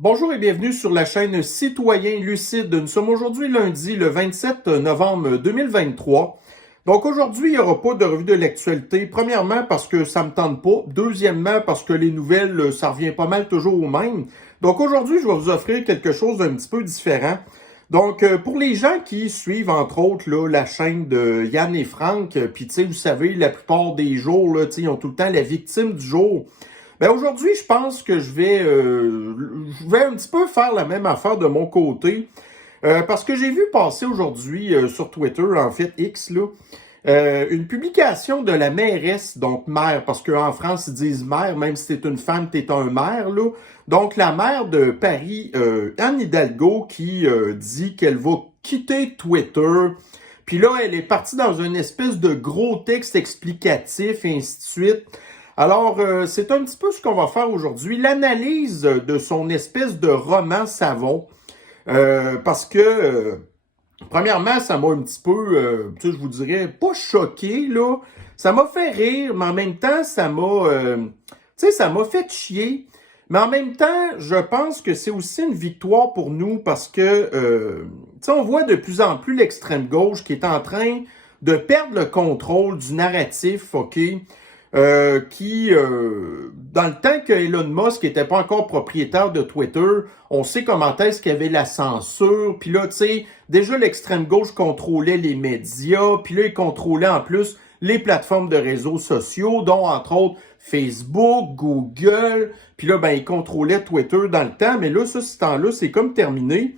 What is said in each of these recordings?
Bonjour et bienvenue sur la chaîne Citoyen Lucide. Nous sommes aujourd'hui lundi, le 27 novembre 2023. Donc aujourd'hui, il n'y aura pas de revue de l'actualité. Premièrement, parce que ça me tente pas. Deuxièmement, parce que les nouvelles, ça revient pas mal toujours au même. Donc aujourd'hui, je vais vous offrir quelque chose d'un petit peu différent. Donc, pour les gens qui suivent, entre autres, là, la chaîne de Yann et Franck, puis tu sais, vous savez, la plupart des jours, là, ils ont tout le temps la victime du jour. Ben aujourd'hui, je pense que je vais un petit peu faire la même affaire de mon côté. Parce que j'ai vu passer aujourd'hui sur Twitter, en fait, X, là, une publication de la mairesse, donc maire, parce qu'en France, ils disent maire, même si t'es une femme, t'es un maire, là. Donc, la maire de Paris, Anne Hidalgo, qui dit qu'elle va quitter Twitter. Puis là, elle est partie dans une espèce de gros texte explicatif, et ainsi de suite. Alors, c'est un petit peu ce qu'on va faire aujourd'hui, l'analyse de son espèce de roman savon, parce que, premièrement, ça m'a un petit peu, tu sais, je vous dirais, pas choqué, là, ça m'a fait rire, mais en même temps, tu sais, ça m'a fait chier, mais en même temps, je pense que c'est aussi une victoire pour nous, parce que, tu sais, on voit de plus en plus l'extrême gauche qui est en train de perdre le contrôle du narratif, OK? Dans le temps que Elon Musk n'était pas encore propriétaire de Twitter, on sait comment est-ce qu'il y avait la censure. Puis là, tu sais, déjà l'extrême gauche contrôlait les médias. Puis là, il contrôlait en plus les plateformes de réseaux sociaux, dont entre autres Facebook, Google. Puis là, ben, il contrôlait Twitter dans le temps. Mais là, ça, ce temps-là, c'est comme terminé.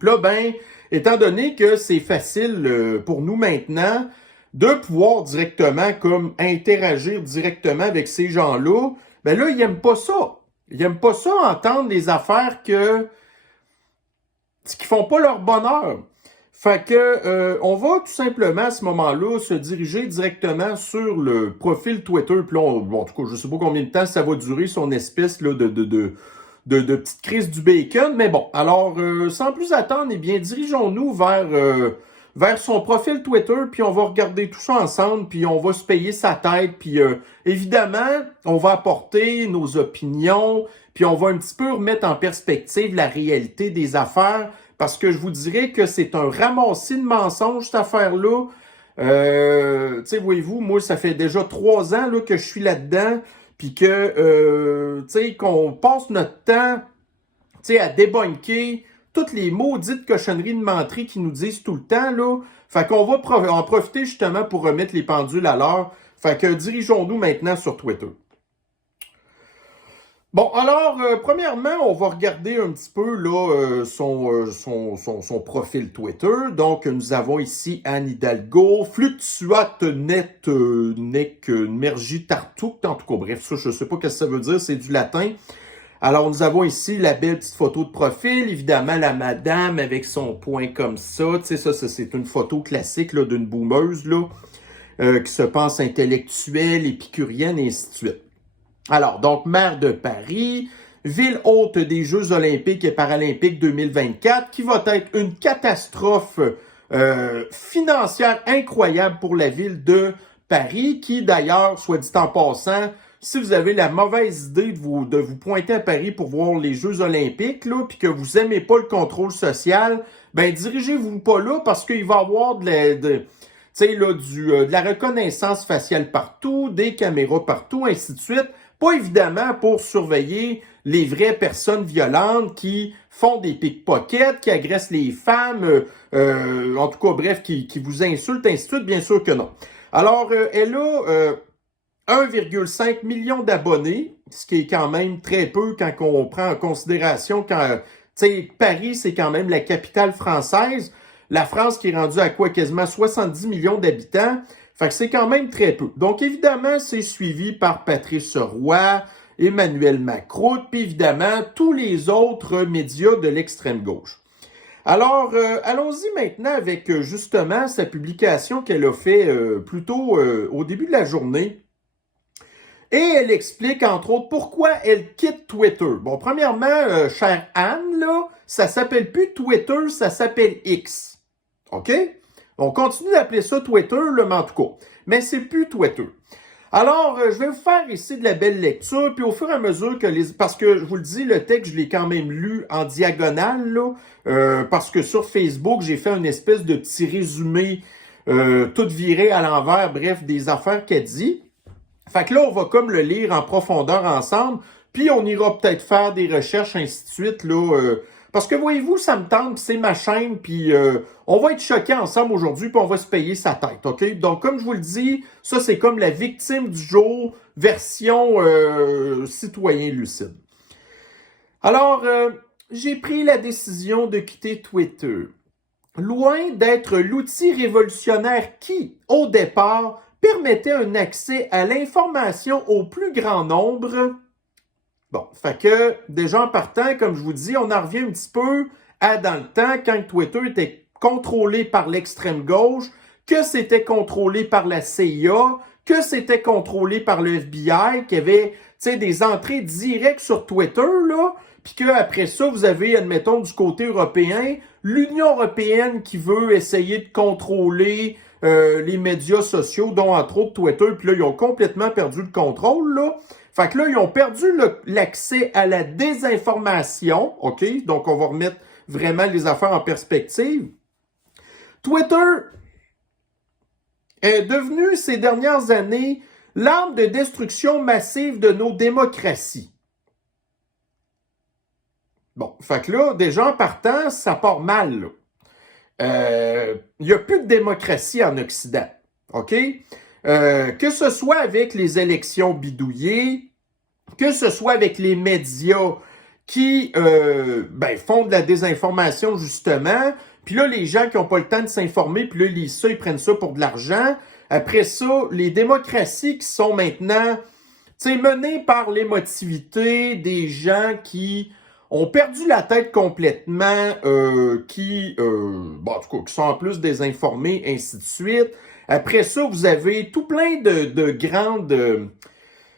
Puis là, ben, étant donné que c'est facile pour nous maintenant de pouvoir directement comme interagir directement avec ces gens-là, ben là, ils n'aiment pas ça. Ils n'aiment pas ça entendre des affaires qui font pas leur bonheur. Fait que on va tout simplement à ce moment-là se diriger directement sur le profil Twitter. Puis là, bon, en tout cas, je sais pas combien de temps ça va durer son espèce là, de petite crise du bacon. Mais bon, alors, sans plus attendre, eh bien, dirigeons-nous vers son profil Twitter, puis on va regarder tout ça ensemble, puis on va se payer sa tête, puis évidemment, on va apporter nos opinions, puis on va un petit peu remettre en perspective la réalité des affaires, parce que je vous dirais que c'est un ramassis de mensonges, cette affaire-là. Tu sais, voyez-vous, moi, ça fait déjà 3 ans là, que je suis là-dedans, puis que, tu sais, qu'on passe notre temps, tu sais, à débunker toutes les maudites cochonneries de menterie qu'ils nous disent tout le temps, là. Fait qu'on va en profiter justement pour remettre les pendules à l'heure. Fait que dirigeons-nous maintenant sur Twitter. Bon, alors, premièrement, on va regarder un petit peu là, son profil Twitter. Donc, nous avons ici Anne Hidalgo, fluctuate net, nec, mergi tartuc, en tout cas, bref, ça, je sais pas ce que ça veut dire, c'est du latin. Alors, nous avons ici la belle petite photo de profil, évidemment, la madame avec son poing comme ça. Tu sais, ça c'est une photo classique là, d'une boomeuse là, qui se pense intellectuelle, épicurienne, et ainsi de suite. Alors, donc, maire de Paris, ville hôte des Jeux olympiques et paralympiques 2024, qui va être une catastrophe financière incroyable pour la ville de Paris, qui d'ailleurs, soit dit en passant, si vous avez la mauvaise idée de vous pointer à Paris pour voir les Jeux olympiques, là, puis que vous aimez pas le contrôle social, ben dirigez-vous pas là parce qu'il va y avoir tu sais, là, de la reconnaissance faciale partout, des caméras partout, ainsi de suite. Pas évidemment pour surveiller les vraies personnes violentes qui font des pickpockets, qui agressent les femmes, en tout cas, bref, qui vous insultent, ainsi de suite, bien sûr que non. Alors, elle a 1,5 million d'abonnés, ce qui est quand même très peu quand on prend en considération quand, tu sais, Paris, c'est quand même la capitale française. La France qui est rendue à quoi? Quasiment 70 millions d'habitants. Fait que c'est quand même très peu. Donc, évidemment, c'est suivi par Patrice Roy, Emmanuel Macron, puis évidemment, tous les autres médias de l'extrême gauche. Alors, allons-y maintenant avec justement sa publication qu'elle a fait plutôt au début de la journée. Et elle explique, entre autres, pourquoi elle quitte Twitter. Bon, premièrement, chère Anne, là, ça s'appelle plus Twitter, ça s'appelle X. OK? On continue d'appeler ça Twitter, le mais en tout cas. Mais c'est plus Twitter. Alors, je vais vous faire ici de la belle lecture, puis au fur et à mesure que les... Parce que, je vous le dis, le texte, je l'ai quand même lu en diagonale, là, parce que sur Facebook, j'ai fait une espèce de petit résumé tout viré à l'envers, bref, des affaires qu'elle dit. Fait que là, on va comme le lire en profondeur ensemble, puis on ira peut-être faire des recherches, ainsi de suite, là, parce que voyez-vous, ça me tente, c'est ma chaîne, puis on va être choqués ensemble aujourd'hui, puis on va se payer sa tête, OK? Donc, comme je vous le dis, ça, c'est comme la victime du jour, version citoyen lucide. Alors, j'ai pris la décision de quitter Twitter. Loin d'être l'outil révolutionnaire qui, au départ, permettait un accès à l'information au plus grand nombre. Bon, fait que, déjà en partant, comme je vous dis, on en revient un petit peu à dans le temps, quand Twitter était contrôlé par l'extrême gauche, que c'était contrôlé par la CIA, que c'était contrôlé par le FBI, qu'il y avait, des entrées directes sur Twitter, là, puis qu'après ça, vous avez, admettons, du côté européen, l'Union européenne qui veut essayer de contrôler les médias sociaux, dont entre autres Twitter, puis là, ils ont complètement perdu le contrôle, là. Fait que là, ils ont perdu l'accès à la désinformation, OK? Donc, on va remettre vraiment les affaires en perspective. Twitter est devenu, ces dernières années, l'arme de destruction massive de nos démocraties. Bon, fait que là, déjà en partant, ça part mal, là. Il n'y a plus de démocratie en Occident, OK? Que ce soit avec les élections bidouillées, que ce soit avec les médias qui font de la désinformation, justement, puis là, les gens qui n'ont pas le temps de s'informer, puis là, ils lisent ça, ils prennent ça pour de l'argent. Après ça, les démocraties qui sont maintenant menées par l'émotivité des gens qui ont perdu la tête complètement, en tout cas, qui sont en plus désinformés, ainsi de suite. Après ça, vous avez tout plein de grandes...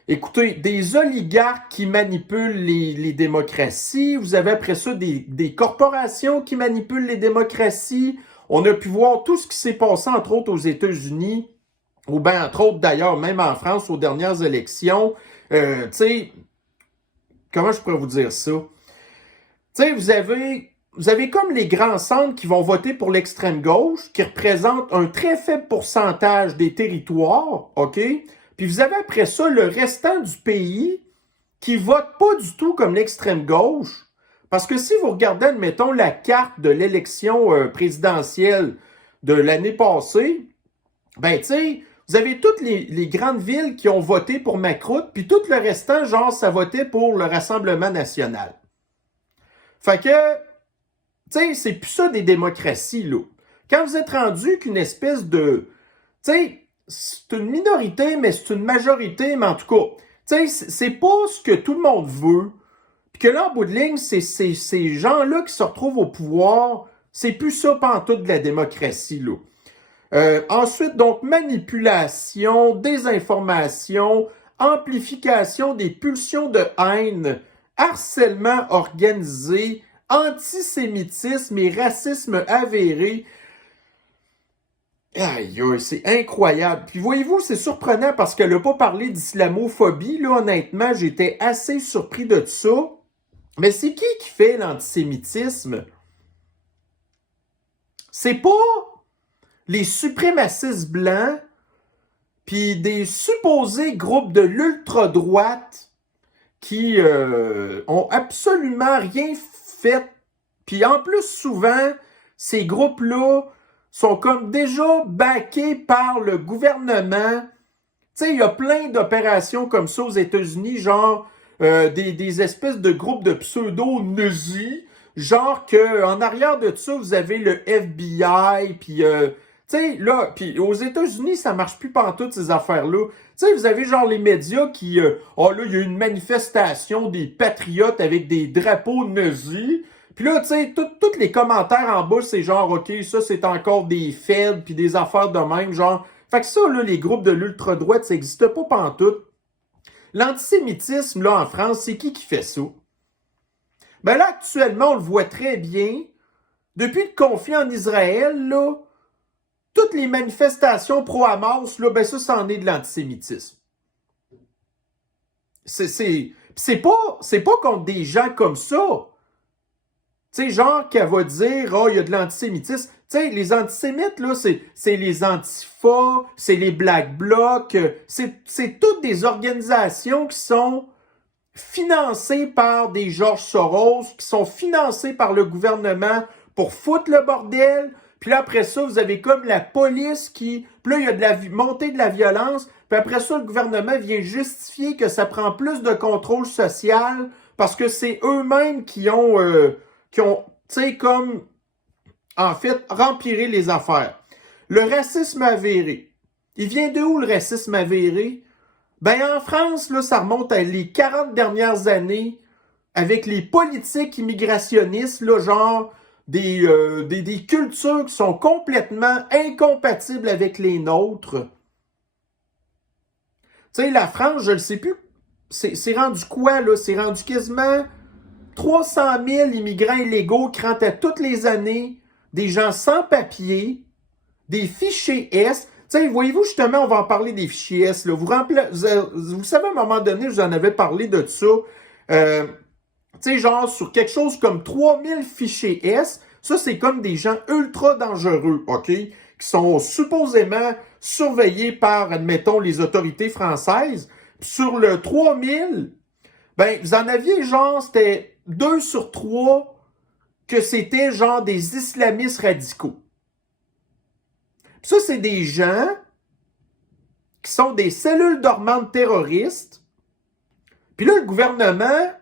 écoutez, des oligarques qui manipulent les démocraties. Vous avez après ça des corporations qui manipulent les démocraties. On a pu voir tout ce qui s'est passé, entre autres, aux États-Unis, ou bien, entre autres, d'ailleurs, même en France, aux dernières élections. Comment je pourrais vous dire ça? Vous avez comme les grands centres qui vont voter pour l'extrême gauche, qui représentent un très faible pourcentage des territoires, OK? Puis vous avez après ça le restant du pays qui vote pas du tout comme l'extrême gauche. Parce que si vous regardez, admettons, la carte de l'élection présidentielle de l'année passée, vous avez toutes les grandes villes qui ont voté pour Macron, puis tout le restant, genre, ça votait pour le Rassemblement national. Fait que, c'est plus ça des démocraties, là. Quand vous êtes rendu qu'une espèce de... c'est une minorité, mais c'est une majorité, mais en tout cas, c'est pas ce que tout le monde veut. Puis que là, en bout de ligne, c'est ces gens-là qui se retrouvent au pouvoir, c'est plus ça pantoute de la démocratie, là. Ensuite, donc, manipulation, désinformation, amplification des pulsions de haine, harcèlement organisé, antisémitisme et racisme avéré. Aïe, aïe, c'est incroyable. Puis voyez-vous, c'est surprenant parce qu'elle n'a pas parlé d'islamophobie. Là, honnêtement, j'étais assez surpris de ça. Mais c'est qui fait l'antisémitisme? C'est pas les suprémacistes blancs puis des supposés groupes de l'ultra-droite qui ont absolument rien fait. Puis en plus, souvent, ces groupes-là sont comme déjà backés par le gouvernement. Tu sais, il y a plein d'opérations comme ça aux États-Unis, genre des espèces de groupes de pseudo-nazis, genre que en arrière de ça, vous avez le FBI, puis tu sais, là, puis aux États-Unis, ça marche plus pantoute, ces affaires-là. Tu sais, vous avez genre les médias qui, là, il y a une manifestation des patriotes avec des drapeaux nazis. Puis là, tu sais, tous les commentaires en bas, c'est genre, OK, ça, c'est encore des feds, puis des affaires de même, genre. Fait que ça, là, les groupes de l'ultra-droite, ça n'existe pas pantoute. L'antisémitisme, là, en France, c'est qui fait ça? Ben là, actuellement, on le voit très bien. Depuis le conflit en Israël, là, toutes les manifestations pro-Hamas, là, ben ça, c'en est de l'antisémitisme. C'est pas contre des gens comme ça. Tu sais, genre qu'elle va dire, oh, il y a de l'antisémitisme. Tu sais, les antisémites, là, c'est les Antifa, c'est les Black Blocs, c'est toutes des organisations qui sont financées par des George Soros, qui sont financées par le gouvernement pour foutre le bordel. Puis là, après ça, vous avez comme la police qui... Puis là, il y a de la montée de la violence. Puis après ça, le gouvernement vient justifier que ça prend plus de contrôle social parce que c'est eux-mêmes qui ont tu sais, comme, en fait, rempiré les affaires. Le racisme avéré. Il vient de où, le racisme avéré? Ben, en France, là, ça remonte à les 40 dernières années avec les politiques immigrationnistes, là, genre des cultures qui sont complètement incompatibles avec les nôtres. Tu sais, la France, je ne sais plus, c'est rendu quoi, là? C'est rendu quasiment 300 000 immigrants illégaux qui rentrent à toutes les années, des gens sans papier, des fichiers S. Tu sais, voyez-vous, justement, on va en parler des fichiers S. Là. Vous savez, à un moment donné, je vous en avais parlé de ça. Tu sais, genre, sur quelque chose comme 3000 fichiers S, ça, c'est comme des gens ultra dangereux, OK? Qui sont supposément surveillés par, admettons, les autorités françaises. Puis sur le 3000, ben, vous en aviez, genre, c'était 2 sur 3 que c'était, genre, des islamistes radicaux. Puis ça, c'est des gens qui sont des cellules dormantes terroristes. Puis là, le gouvernement,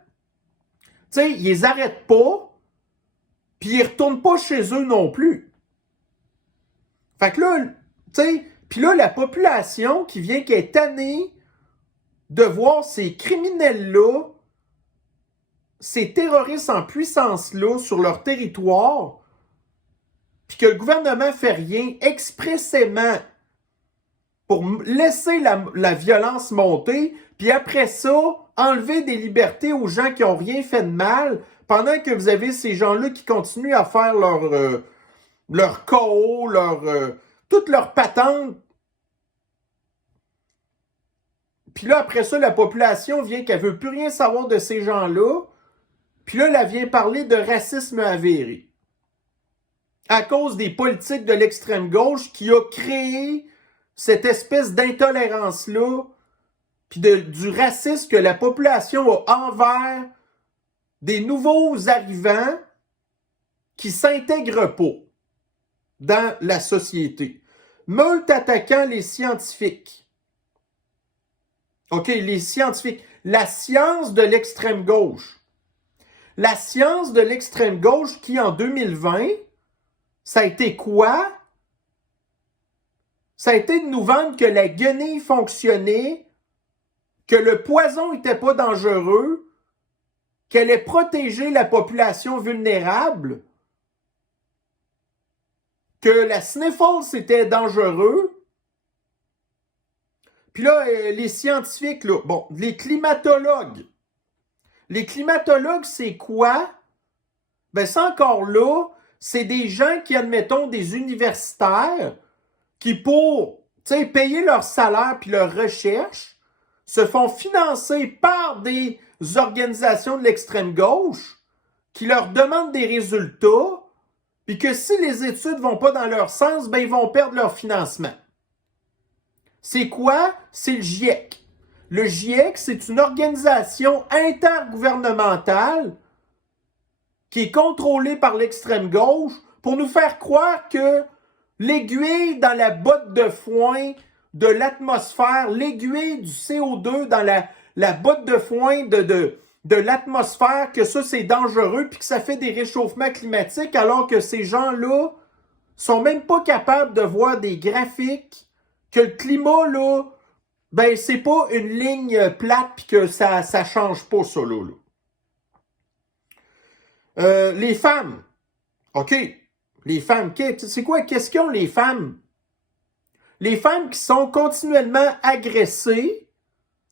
tu sais, ils les arrêtent pas, puis ils retournent pas chez eux non plus. Fait que là, tu sais, puis là, la population qui vient, qui est tannée de voir ces criminels-là, ces terroristes en puissance-là sur leur territoire, puis que le gouvernement fait rien expressément pour laisser la violence monter, puis après ça, enlever des libertés aux gens qui n'ont rien fait de mal, pendant que vous avez ces gens-là qui continuent à faire leur KO, toutes leurs patentes. Puis là, après ça, la population vient qu'elle veut plus rien savoir de ces gens-là. Puis là, elle vient parler de racisme avéré. À cause des politiques de l'extrême gauche qui a créé cette espèce d'intolérance-là, puis du racisme que la population a envers des nouveaux arrivants qui s'intègrent pas dans la société. Meute attaquant les scientifiques. OK, les scientifiques. La science de l'extrême gauche. La science de l'extrême gauche qui, en 2020, ça a été quoi? Ça a été de nous vendre que la guenille fonctionnait, que le poison n'était pas dangereux, qu'elle allait protéger la population vulnérable, que la sniffle, c'était dangereux. Puis là, les scientifiques, là, bon, les climatologues. Les climatologues, c'est quoi? Ben, c'est encore là, c'est des gens qui, admettons, des universitaires, qui pour, tu sais, payer leur salaire puis leur recherche, se font financer par des organisations de l'extrême gauche qui leur demandent des résultats, puis que si les études vont pas dans leur sens, ben ils vont perdre leur financement. C'est quoi? C'est le GIEC. Le GIEC, c'est une organisation intergouvernementale qui est contrôlée par l'extrême gauche pour nous faire croire que l'aiguille dans la botte de foin de l'atmosphère, l'aiguille du CO2 dans la botte de foin de l'atmosphère, que ça c'est dangereux puis que ça fait des réchauffements climatiques, alors que ces gens-là sont même pas capables de voir des graphiques, que le climat, là, ben c'est pas une ligne plate puis que ça change pas ça, là. Les femmes, OK, les femmes, c'est quoi la question, les femmes? Les femmes qui sont continuellement agressées,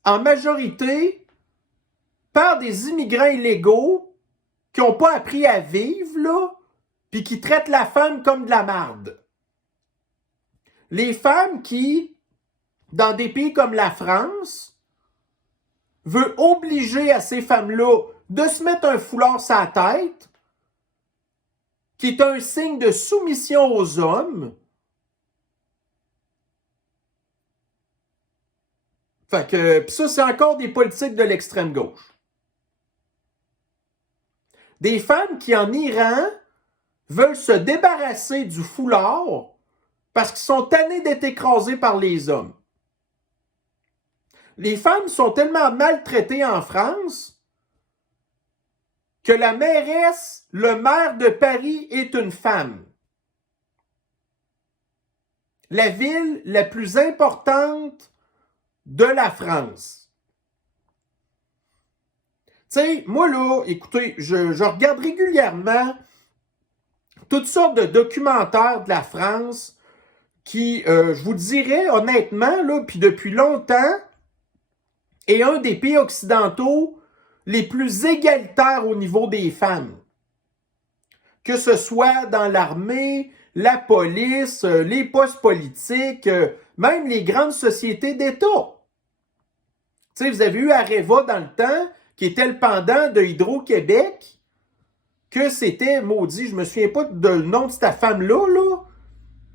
en majorité, par des immigrants illégaux qui n'ont pas appris à vivre, là, puis qui traitent la femme comme de la marde. Les femmes qui, dans des pays comme la France, veut obliger à ces femmes-là de se mettre un foulard sur la tête, qui est un signe de soumission aux hommes. Fait que, pis ça, c'est encore des politiques de l'extrême gauche. Des femmes qui, en Iran, veulent se débarrasser du foulard parce qu'ils sont tannés d'être écrasés par les hommes. Les femmes sont tellement maltraitées en France que la mairesse, le maire de Paris est une femme. La ville la plus importante de la France. Tu sais, moi là, écoutez, je regarde régulièrement toutes sortes de documentaires de la France qui, je vous dirais honnêtement, là, puis depuis longtemps, est un des pays occidentaux les plus égalitaires au niveau des femmes. Que ce soit dans l'armée, la police, les postes politiques, même les grandes sociétés d'État. Tu sais, vous avez eu Areva dans le temps, qui était le pendant de Hydro-Québec, que c'était, maudit, je me souviens pas du nom de cette femme-là, là,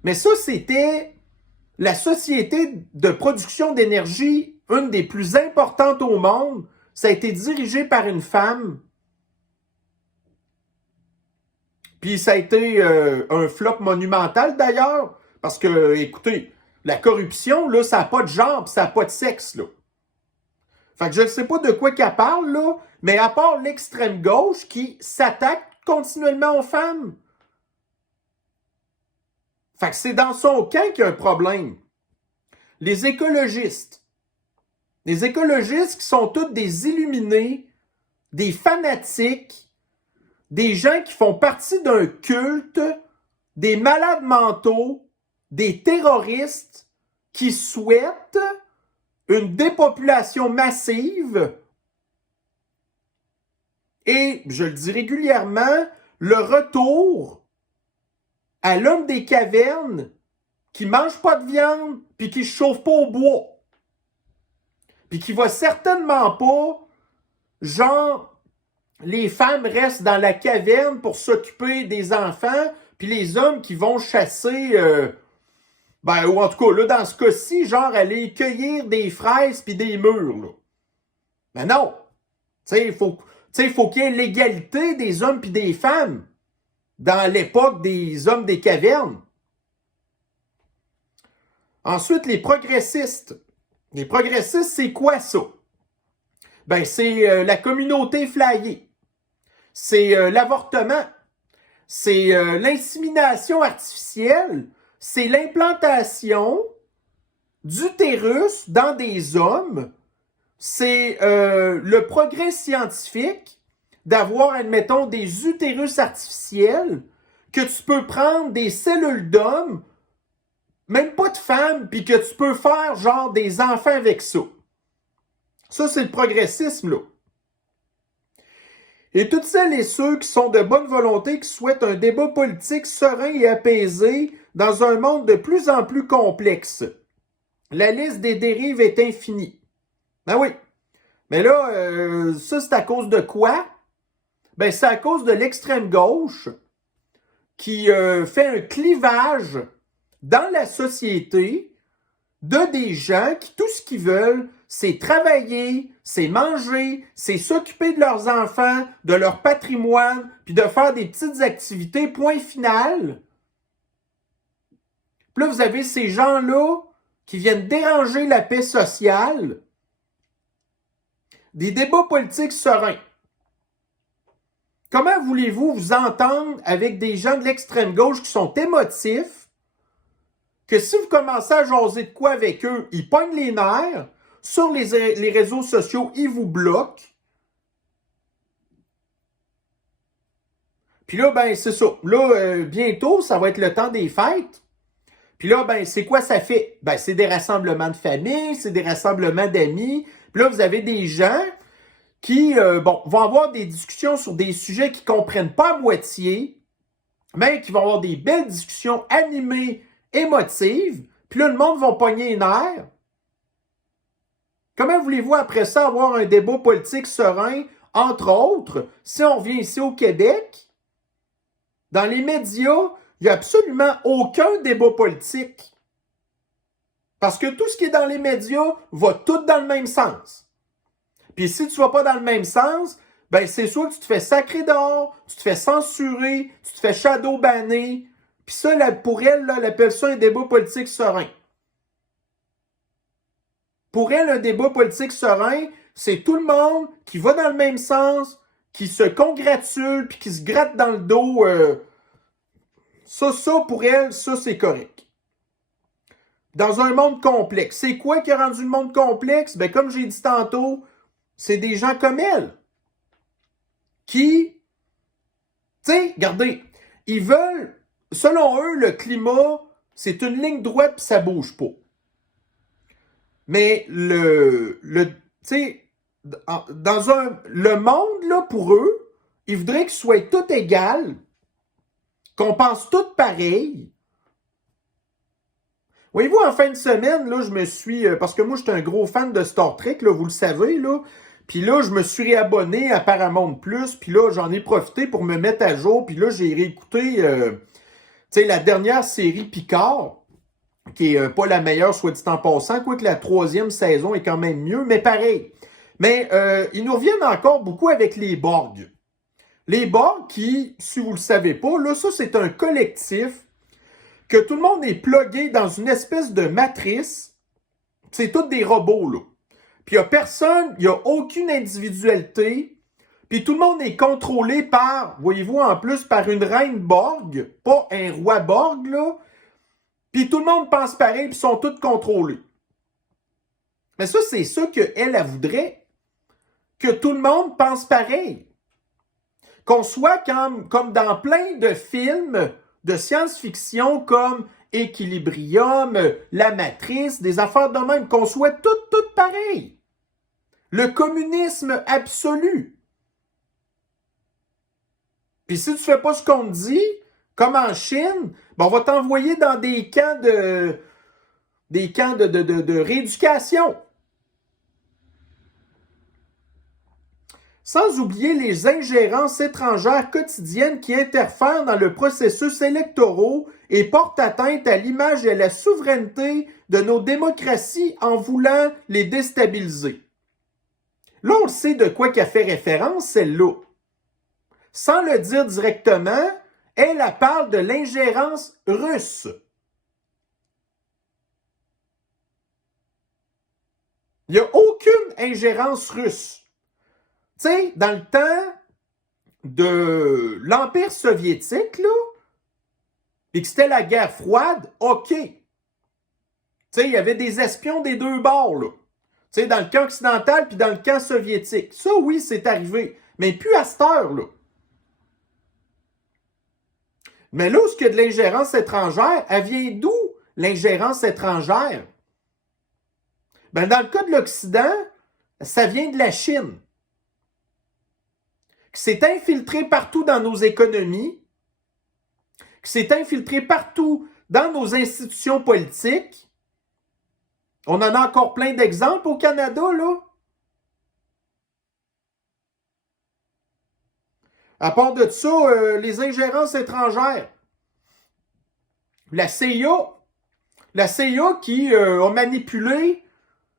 mais ça, c'était la société de production d'énergie, une des plus importantes au monde. Ça a été dirigé par une femme. Puis ça a été un flop monumental d'ailleurs, parce que, écoutez, la corruption, là, ça n'a pas de genre, pis ça n'a pas de sexe, là. Fait que je ne sais pas de quoi qu'elle parle, là, mais à part l'extrême gauche qui s'attaque continuellement aux femmes. Fait que c'est dans son camp qu'il y a un problème. Les écologistes qui sont tous des illuminés, des fanatiques, des gens qui font partie d'un culte, des malades mentaux, des terroristes qui souhaitent une dépopulation massive et, je le dis régulièrement, le retour à l'homme des cavernes qui mange pas de viande puis qui se chauffe pas au bois. Puis qui va certainement pas, genre, les femmes restent dans la caverne pour s'occuper des enfants, puis les hommes qui vont chasser, ou en tout cas, là, dans ce cas-ci, genre, aller cueillir des fraises puis des mûres, là. Mais non! Tu sais, il faut qu'il y ait l'égalité des hommes puis des femmes dans l'époque des hommes des cavernes. Ensuite, les progressistes. Les progressistes, c'est quoi ça? Ben, c'est la communauté flyée. C'est l'avortement. C'est l'insémination artificielle. C'est l'implantation d'utérus dans des hommes. C'est le progrès scientifique d'avoir, admettons, des utérus artificiels que tu peux prendre des cellules d'hommes, même pas de femmes, puis que tu peux faire genre des enfants avec ça. Ça, c'est le progressisme, là. Et toutes celles et ceux qui sont de bonne volonté, qui souhaitent un débat politique serein et apaisé dans un monde de plus en plus complexe. La liste des dérives est infinie. Ben oui. Mais là, ça, c'est à cause de quoi? Ben, c'est à cause de l'extrême gauche qui fait un clivage dans la société de des gens qui, tout ce qu'ils veulent, c'est travailler, c'est manger, c'est s'occuper de leurs enfants, de leur patrimoine, puis de faire des petites activités, point final. Puis là, vous avez ces gens-là qui viennent déranger la paix sociale. Des débats politiques sereins. Comment voulez-vous vous entendre avec des gens de l'extrême gauche qui sont émotifs, que si vous commencez à jaser de quoi avec eux, ils pognent les nerfs, sur les réseaux sociaux, ils vous bloquent. Puis là, ben, c'est ça. Là, bientôt, ça va être le temps des fêtes. Puis là, ben, c'est quoi ça fait? Ben, c'est des rassemblements de famille, c'est des rassemblements d'amis. Puis là, vous avez des gens qui, vont avoir des discussions sur des sujets qu'ils ne comprennent pas à moitié, mais qui vont avoir des belles discussions animées, émotives. Puis là, le monde va pogner les nerfs. Comment voulez-vous après ça avoir un débat politique serein, entre autres, si on vient ici au Québec? Dans les médias, il n'y a absolument aucun débat politique. Parce que tout ce qui est dans les médias va tout dans le même sens. Puis si tu ne vas pas dans le même sens, ben c'est soit que tu te fais sacrer dehors, tu te fais censurer, tu te fais shadow-banner. Puis ça, pour elle, là, elle appelle ça un débat politique serein. Pour elle, un débat politique serein, c'est tout le monde qui va dans le même sens, qui se congratule, puis qui se gratte dans le dos. Ça, pour elle, ça, c'est correct. Dans un monde complexe. C'est quoi qui a rendu le monde complexe? Ben, comme j'ai dit tantôt, c'est des gens comme elle. Qui, tu sais, regardez, ils veulent, selon eux, le climat, c'est une ligne droite puis ça bouge pas. Mais tu sais, le monde, là, pour eux, ils voudraient qu'ils soient tous égaux, qu'on pense tous pareil. Voyez-vous, en fin de semaine, là, je me suis, parce que moi, j'étais un gros fan de Star Trek, là, vous le savez, là, puis là, je me suis réabonné à Paramount+, puis là, j'en ai profité pour me mettre à jour, puis là, j'ai réécouté, tu sais, la dernière série Picard, qui est pas la meilleure, soit dit en passant, quoique la 3e saison est quand même mieux, mais pareil. Mais ils nous reviennent encore beaucoup avec les Borg. Les Borg qui, si vous le savez pas, là, ça, c'est un collectif que tout le monde est plugué dans une espèce de matrice. C'est tous des robots, là. Puis il n'y a personne, il n'y a aucune individualité. Puis tout le monde est contrôlé par, voyez-vous, en plus, par une reine Borg, pas un roi Borg, là. Puis tout le monde pense pareil, puis sont tous contrôlés. Mais ça, c'est ça qu'elle voudrait. Que tout le monde pense pareil. Qu'on soit comme dans plein de films de science-fiction comme Equilibrium, La Matrice, des affaires de même, qu'on soit toutes pareilles. Le communisme absolu. Puis si tu fais pas ce qu'on te dit, comme en Chine, ben on va t'envoyer dans des camps de rééducation. Sans oublier les ingérences étrangères quotidiennes qui interfèrent dans le processus électoral et portent atteinte à l'image et à la souveraineté de nos démocraties en voulant les déstabiliser. Là, on sait de quoi qu'elle fait référence, celle-là. Sans le dire directement, elle parle de l'ingérence russe. Il n'y a aucune ingérence russe. Tu sais, dans le temps de l'Empire soviétique, là, et que c'était la guerre froide, OK. Tu sais, il y avait des espions des deux bords, là. Tu sais, dans le camp occidental puis dans le camp soviétique. Ça, oui, c'est arrivé. Mais plus à cette heure, là. Mais là où il y a de l'ingérence étrangère, elle vient d'où, l'ingérence étrangère? Ben, dans le cas de l'Occident, ça vient de la Chine. Qui s'est infiltré partout dans nos économies, qui s'est infiltré partout dans nos institutions politiques. On en a encore plein d'exemples au Canada, là. À part de ça, les ingérences étrangères. La CIA qui a manipulé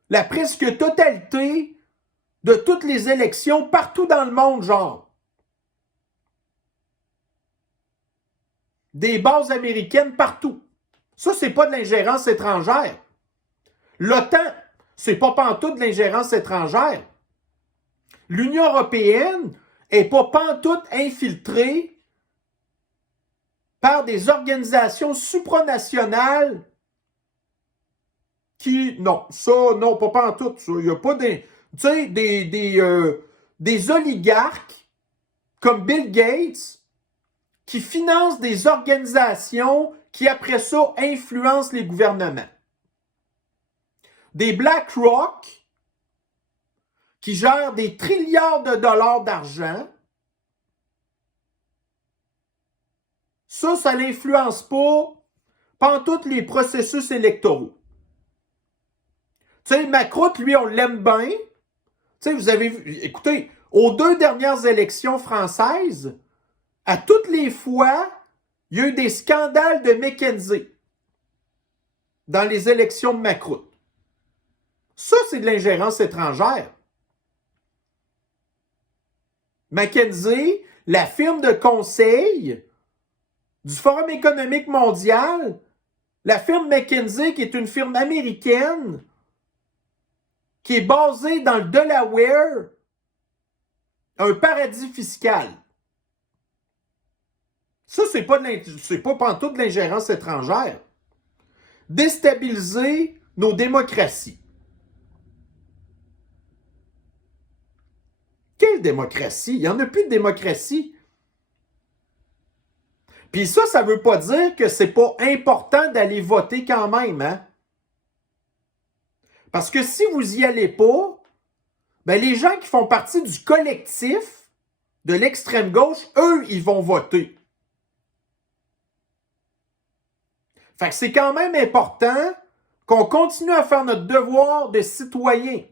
la presque totalité de toutes les élections partout dans le monde, genre. Des bases américaines partout. Ça, c'est pas de l'ingérence étrangère. L'OTAN, c'est pas pantoute de l'ingérence étrangère. L'Union européenne est pas pantoute infiltrée par des organisations supranationales qui... Non, ça, non, pas pantoute. Il n'y a pas des... Tu sais, des oligarques comme Bill Gates qui financent des organisations qui, après ça, influencent les gouvernements. Des BlackRock qui gèrent des trilliards de dollars d'argent. Ça n'influence pas pantoute les processus électoraux. Tu sais, Macron, lui, on l'aime bien. Tu sais, vous avez vu, écoutez, aux 2 dernières élections françaises, à toutes les fois, il y a eu des scandales de McKenzie dans les élections de Macron. Ça, c'est de l'ingérence étrangère. McKenzie, la firme de conseil du Forum économique mondial, la firme McKinsey, qui est une firme américaine, qui est basée dans le Delaware, un paradis fiscal. Ça, c'est pas pantoute de l'ingérence étrangère. Déstabiliser nos démocraties. Quelle démocratie? Il n'y en a plus de démocratie. Puis ça ne veut pas dire que c'est pas important d'aller voter quand même, hein? Parce que si vous y allez pas, ben les gens qui font partie du collectif de l'extrême gauche, eux, ils vont voter. Fait que c'est quand même important qu'on continue à faire notre devoir de citoyen.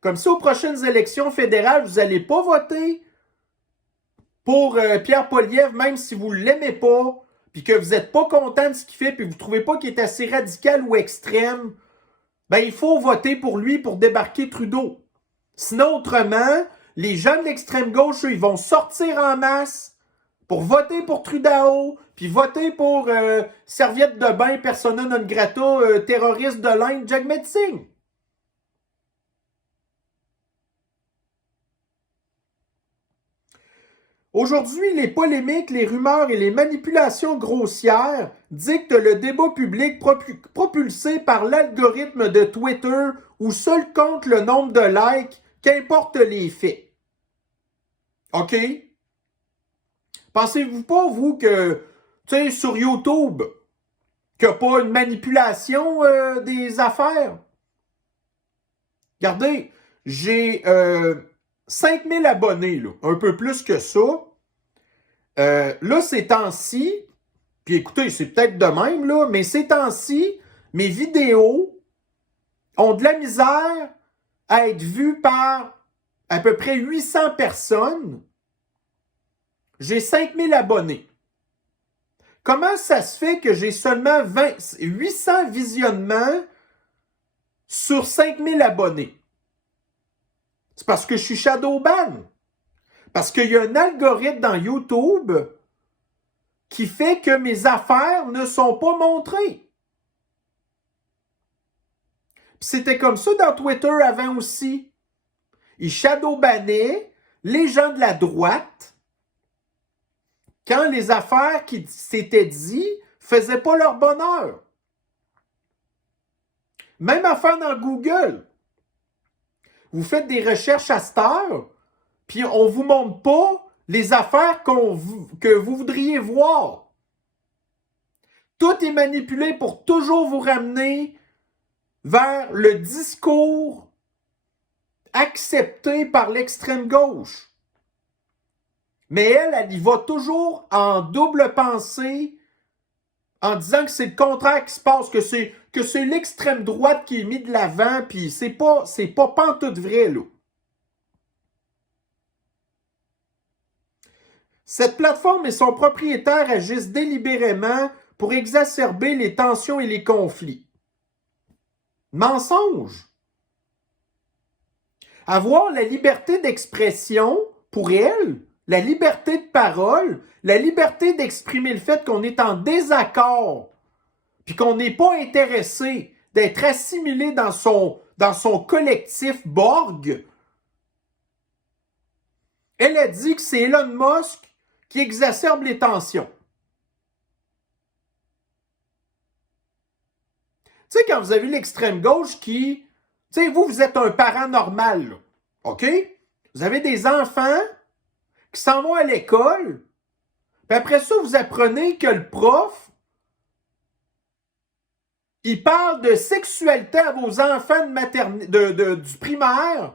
Comme ça, aux prochaines élections fédérales, vous n'allez pas voter pour Pierre Poilievre, même si vous ne l'aimez pas, puis que vous n'êtes pas content de ce qu'il fait, puis vous ne trouvez pas qu'il est assez radical ou extrême, ben il faut voter pour lui pour débarquer Trudeau. Sinon, autrement, les gens de l'extrême gauche, eux, ils vont sortir en masse pour voter pour Trudeau, puis voter pour serviette de bain, persona non grata, terroriste de l'Inde, Jagmeet Singh. Aujourd'hui, les polémiques, les rumeurs et les manipulations grossières dictent le débat public propulsé par l'algorithme de Twitter où seul compte le nombre de likes, qu'importe les faits. OK? Pensez-vous pas, vous, que, tu sais, sur YouTube, qu'il n'y a pas une manipulation des affaires? Regardez, j'ai 5000 abonnés, là, un peu plus que ça. Là, ces temps-ci, puis écoutez, c'est peut-être de même, là, mais ces temps-ci, mes vidéos ont de la misère à être vues par à peu près 800 personnes. J'ai 5000 abonnés. Comment ça se fait que j'ai seulement 800 visionnements sur 5000 abonnés? C'est parce que je suis shadowban. Parce qu'il y a un algorithme dans YouTube qui fait que mes affaires ne sont pas montrées. C'était comme ça dans Twitter avant aussi. Ils shadowbannaient les gens de la droite quand les affaires qui s'étaient dites faisaient pas leur bonheur. Même affaire dans Google. Vous faites des recherches à cette heure, puis on ne vous montre pas les affaires que vous voudriez voir. Tout est manipulé pour toujours vous ramener vers le discours accepté par l'extrême gauche. Mais elle y va toujours en double pensée, en disant que c'est le contraire qui se passe, que c'est l'extrême droite qui est mis de l'avant, puis c'est pas pantoute vrai, là. Cette plateforme et son propriétaire agissent délibérément pour exacerber les tensions et les conflits. Mensonge. Avoir la liberté d'expression, pour elle, la liberté de parole, la liberté d'exprimer le fait qu'on est en désaccord, puis qu'on n'est pas intéressé d'être assimilé dans son collectif Borg. Elle a dit que c'est Elon Musk qui exacerbe les tensions. Tu sais, quand vous avez l'extrême gauche qui... Tu sais, vous êtes un parent normal, là. OK? Vous avez des enfants qui s'en vont à l'école, puis après ça, vous apprenez que le prof, il parle de sexualité à vos enfants du primaire,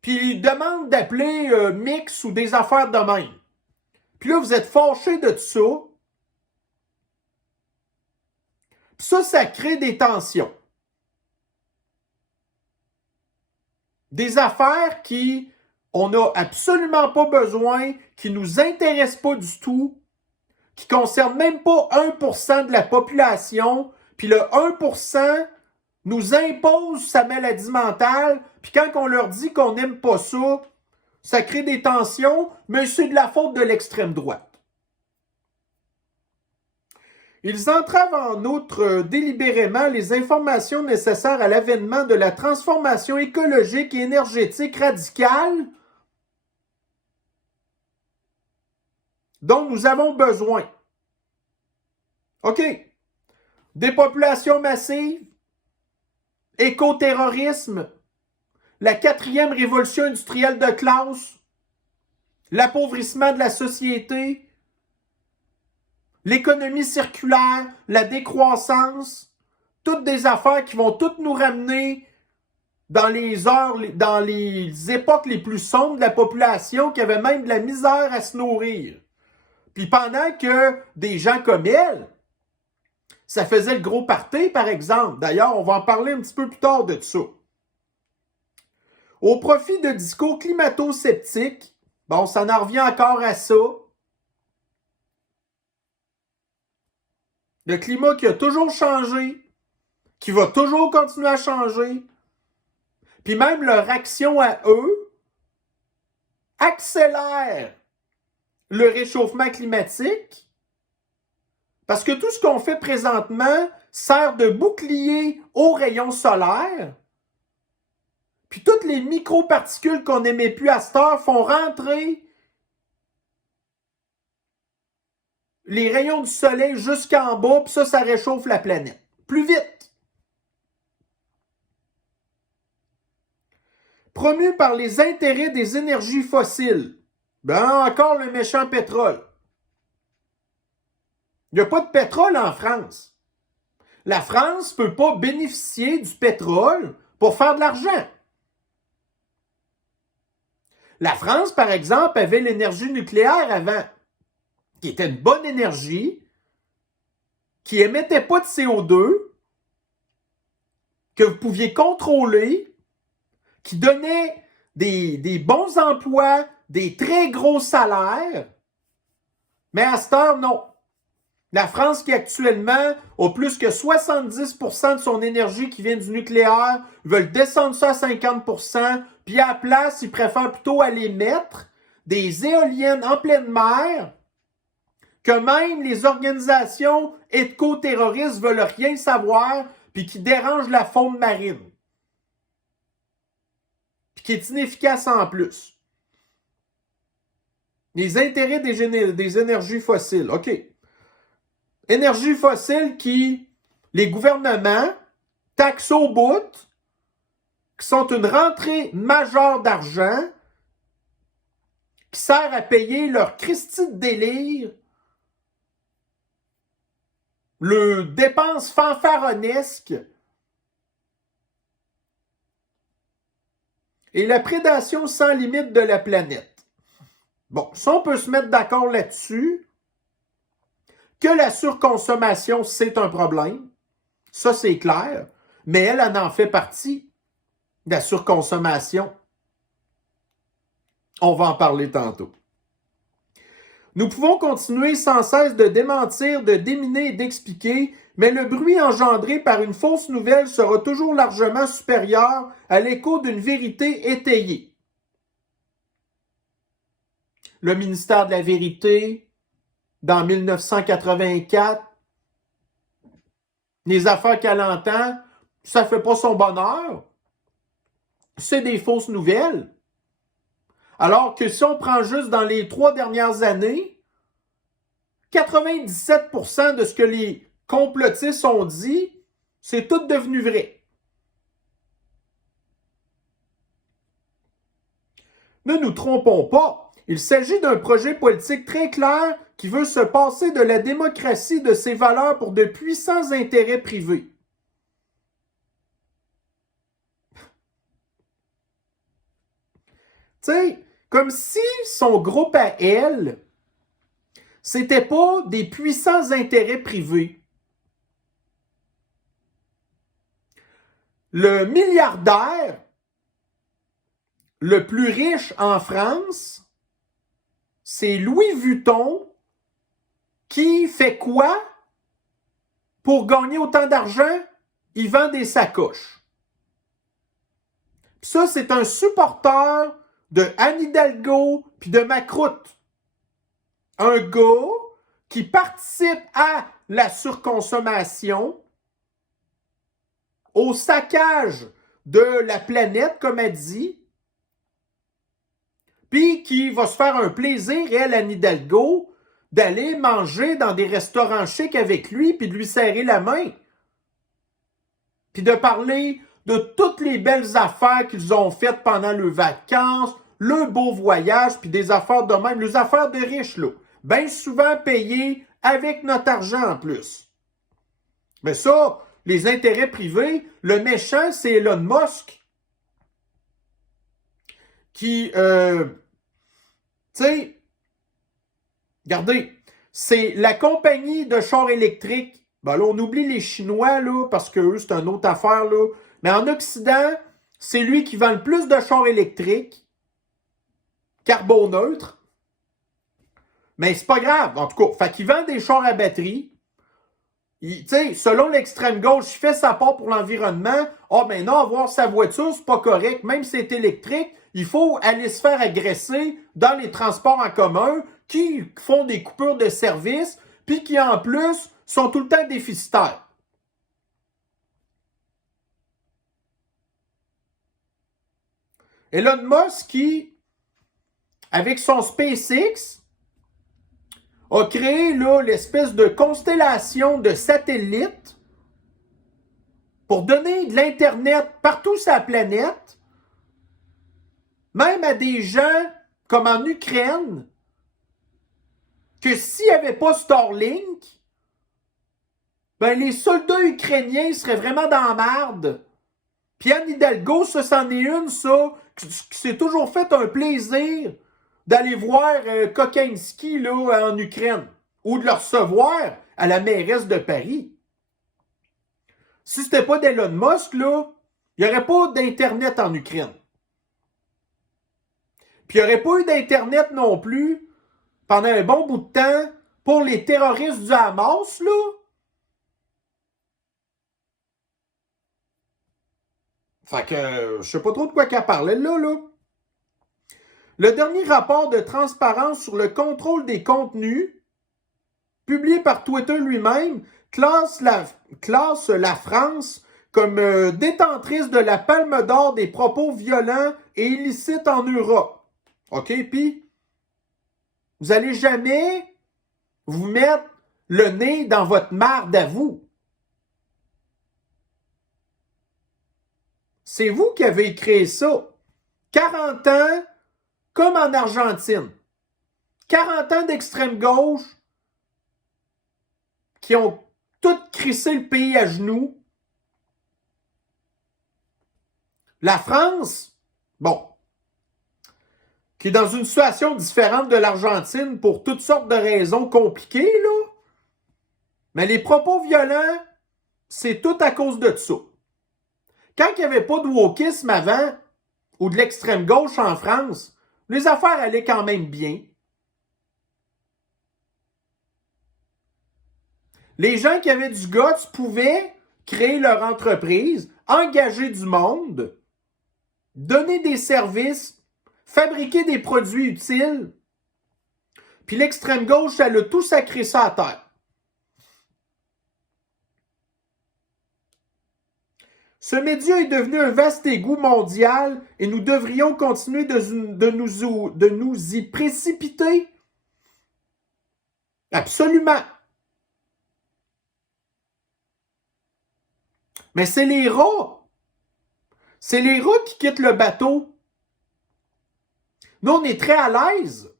puis il demande d'appeler mix ou des affaires de même. Puis là, vous êtes fâché de tout ça. Puis ça crée des tensions. Des affaires qui on n'a absolument pas besoin, qui nous intéressent pas du tout, qui concernent même pas 1% de la population, puis le 1% nous impose sa maladie mentale, puis quand on leur dit qu'on n'aime pas ça, ça crée des tensions, mais c'est de la faute de l'extrême droite. Ils entravent en outre délibérément les informations nécessaires à l'avènement de la transformation écologique et énergétique radicale dont nous avons besoin. OK. Dépopulation massive, écoterrorisme, la 4e révolution industrielle de classe, l'appauvrissement de la société, l'économie circulaire, la décroissance, toutes des affaires qui vont toutes nous ramener dans les époques les plus sombres de la population qui avait même de la misère à se nourrir. Puis pendant que des gens comme elle, ça faisait le gros party, par exemple. D'ailleurs, on va en parler un petit peu plus tard de ça. Au profit de discours climato-sceptiques, bon, ça en revient encore à ça. Le climat qui a toujours changé, qui va toujours continuer à changer, puis même leur action à eux accélère le réchauffement climatique, parce que tout ce qu'on fait présentement sert de bouclier aux rayons solaires, puis toutes les microparticules qu'on n'aimait plus à cette heure font rentrer les rayons du soleil jusqu'en bas, puis ça réchauffe la planète. Plus vite. Promu par les intérêts des énergies fossiles. Ben, encore le méchant pétrole. Il n'y a pas de pétrole en France. La France ne peut pas bénéficier du pétrole pour faire de l'argent. La France, par exemple, avait l'énergie nucléaire avant, qui était une bonne énergie, qui émettait pas de CO2, que vous pouviez contrôler, qui donnait des bons emplois, des très gros salaires. Mais à cette heure, non. La France qui actuellement a plus que 70% de son énergie qui vient du nucléaire, veulent descendre ça à 50%, puis à la place, ils préfèrent plutôt aller mettre des éoliennes en pleine mer, que même les organisations éco-terroristes veulent rien savoir, puis qui dérangent la faune marine. Puis qui est inefficace en plus. Les intérêts des énergies fossiles. OK. Énergies fossiles qui, les gouvernements taxent au bout, qui sont une rentrée majeure d'argent, qui sert à payer leur Christie de délire, le dépenses fanfaronnesques et la prédation sans limite de la planète. Bon, ça, on peut se mettre d'accord là-dessus, que la surconsommation, c'est un problème. Ça, c'est clair. Mais elle en fait partie, de la surconsommation. On va en parler tantôt. Nous pouvons continuer sans cesse de démentir, de déminer et d'expliquer, mais le bruit engendré par une fausse nouvelle sera toujours largement supérieur à l'écho d'une vérité étayée. Le ministère de la Vérité, dans 1984, les affaires qu'elle entend, ça ne fait pas son bonheur. C'est des fausses nouvelles. Alors que si on prend juste dans les 3 dernières années, 97% de ce que les complotistes ont dit, c'est tout devenu vrai. Ne nous trompons pas. Il s'agit d'un projet politique très clair qui veut se passer de la démocratie et de ses valeurs pour de puissants intérêts privés. Tu sais, comme si son groupe à elle, c'était pas des puissants intérêts privés. Le milliardaire le plus riche en France, c'est Louis Vuitton qui fait quoi pour gagner autant d'argent? Il vend des sacoches. Puis ça, c'est un supporter de Anne Hidalgo puis de Macroute. Un gars qui participe à la surconsommation, au saccage de la planète, comme elle dit, puis qui va se faire un plaisir, elle, Anne Hidalgo, d'aller manger dans des restaurants chics avec lui, puis de lui serrer la main. Puis de parler de toutes les belles affaires qu'ils ont faites pendant leurs vacances, le beau voyage, puis des affaires de même, les affaires de riches, là. Bien souvent payées avec notre argent en plus. Mais ça, les intérêts privés, le méchant, c'est Elon Musk. Qui, tu sais, regardez, c'est la compagnie de chars électriques. Ben là, on oublie les Chinois, là, parce que eux, c'est une autre affaire, là. Mais en Occident, c'est lui qui vend le plus de chars électriques, carboneutres. Mais c'est pas grave, en tout cas. Fait qu'il vend des chars à batterie. Tu sais, selon l'extrême gauche, il fait sa part pour l'environnement. Ah, ben non, avoir sa voiture, c'est pas correct. Même si c'est électrique, il faut aller se faire agresser dans les transports en commun qui font des coupures de service, puis qui, en plus, sont tout le temps déficitaires. Elon Musk, qui, avec son SpaceX, a créé là l'espèce de constellation de satellites pour donner de l'Internet partout sur la planète, même à des gens comme en Ukraine, que s'il n'y avait pas Starlink, ben les soldats ukrainiens seraient vraiment dans la marde. Puis Anne Hidalgo, ça, c'en est une, ça, qui s'est toujours fait un plaisir d'aller voir Kokinski là, en Ukraine, ou de le recevoir à la mairesse de Paris. Si c'était pas d'Elon Musk, là, il n'y aurait pas d'Internet en Ukraine. Puis il n'y aurait pas eu d'Internet non plus pendant un bon bout de temps pour les terroristes du Hamas, là. Fait que je sais pas trop de quoi qu'elle parlait là. Le dernier rapport de transparence sur le contrôle des contenus, publié par Twitter lui-même, classe la France comme détentrice de la palme d'or des propos violents et illicites en Europe. OK? Puis, vous allez jamais vous mettre le nez dans votre marde à vous. C'est vous qui avez créé ça. 40 ans, comme en Argentine. 40 ans d'extrême gauche qui ont tout crissé le pays à genoux. La France, bon, qui est dans une situation différente de l'Argentine pour toutes sortes de raisons compliquées, là. Mais les propos violents, c'est tout à cause de ça. Quand il n'y avait pas de wokisme avant, ou de l'extrême gauche en France, les affaires allaient quand même bien. Les gens qui avaient du guts pouvaient créer leur entreprise, engager du monde, donner des services, fabriquer des produits utiles. Puis l'extrême gauche, elle a tout sacré ça à terre. Ce média est devenu un vaste égout mondial et nous devrions continuer de nous y précipiter. Absolument. Mais c'est les rats. C'est les rats qui quittent le bateau. Nous, on est très à l'aise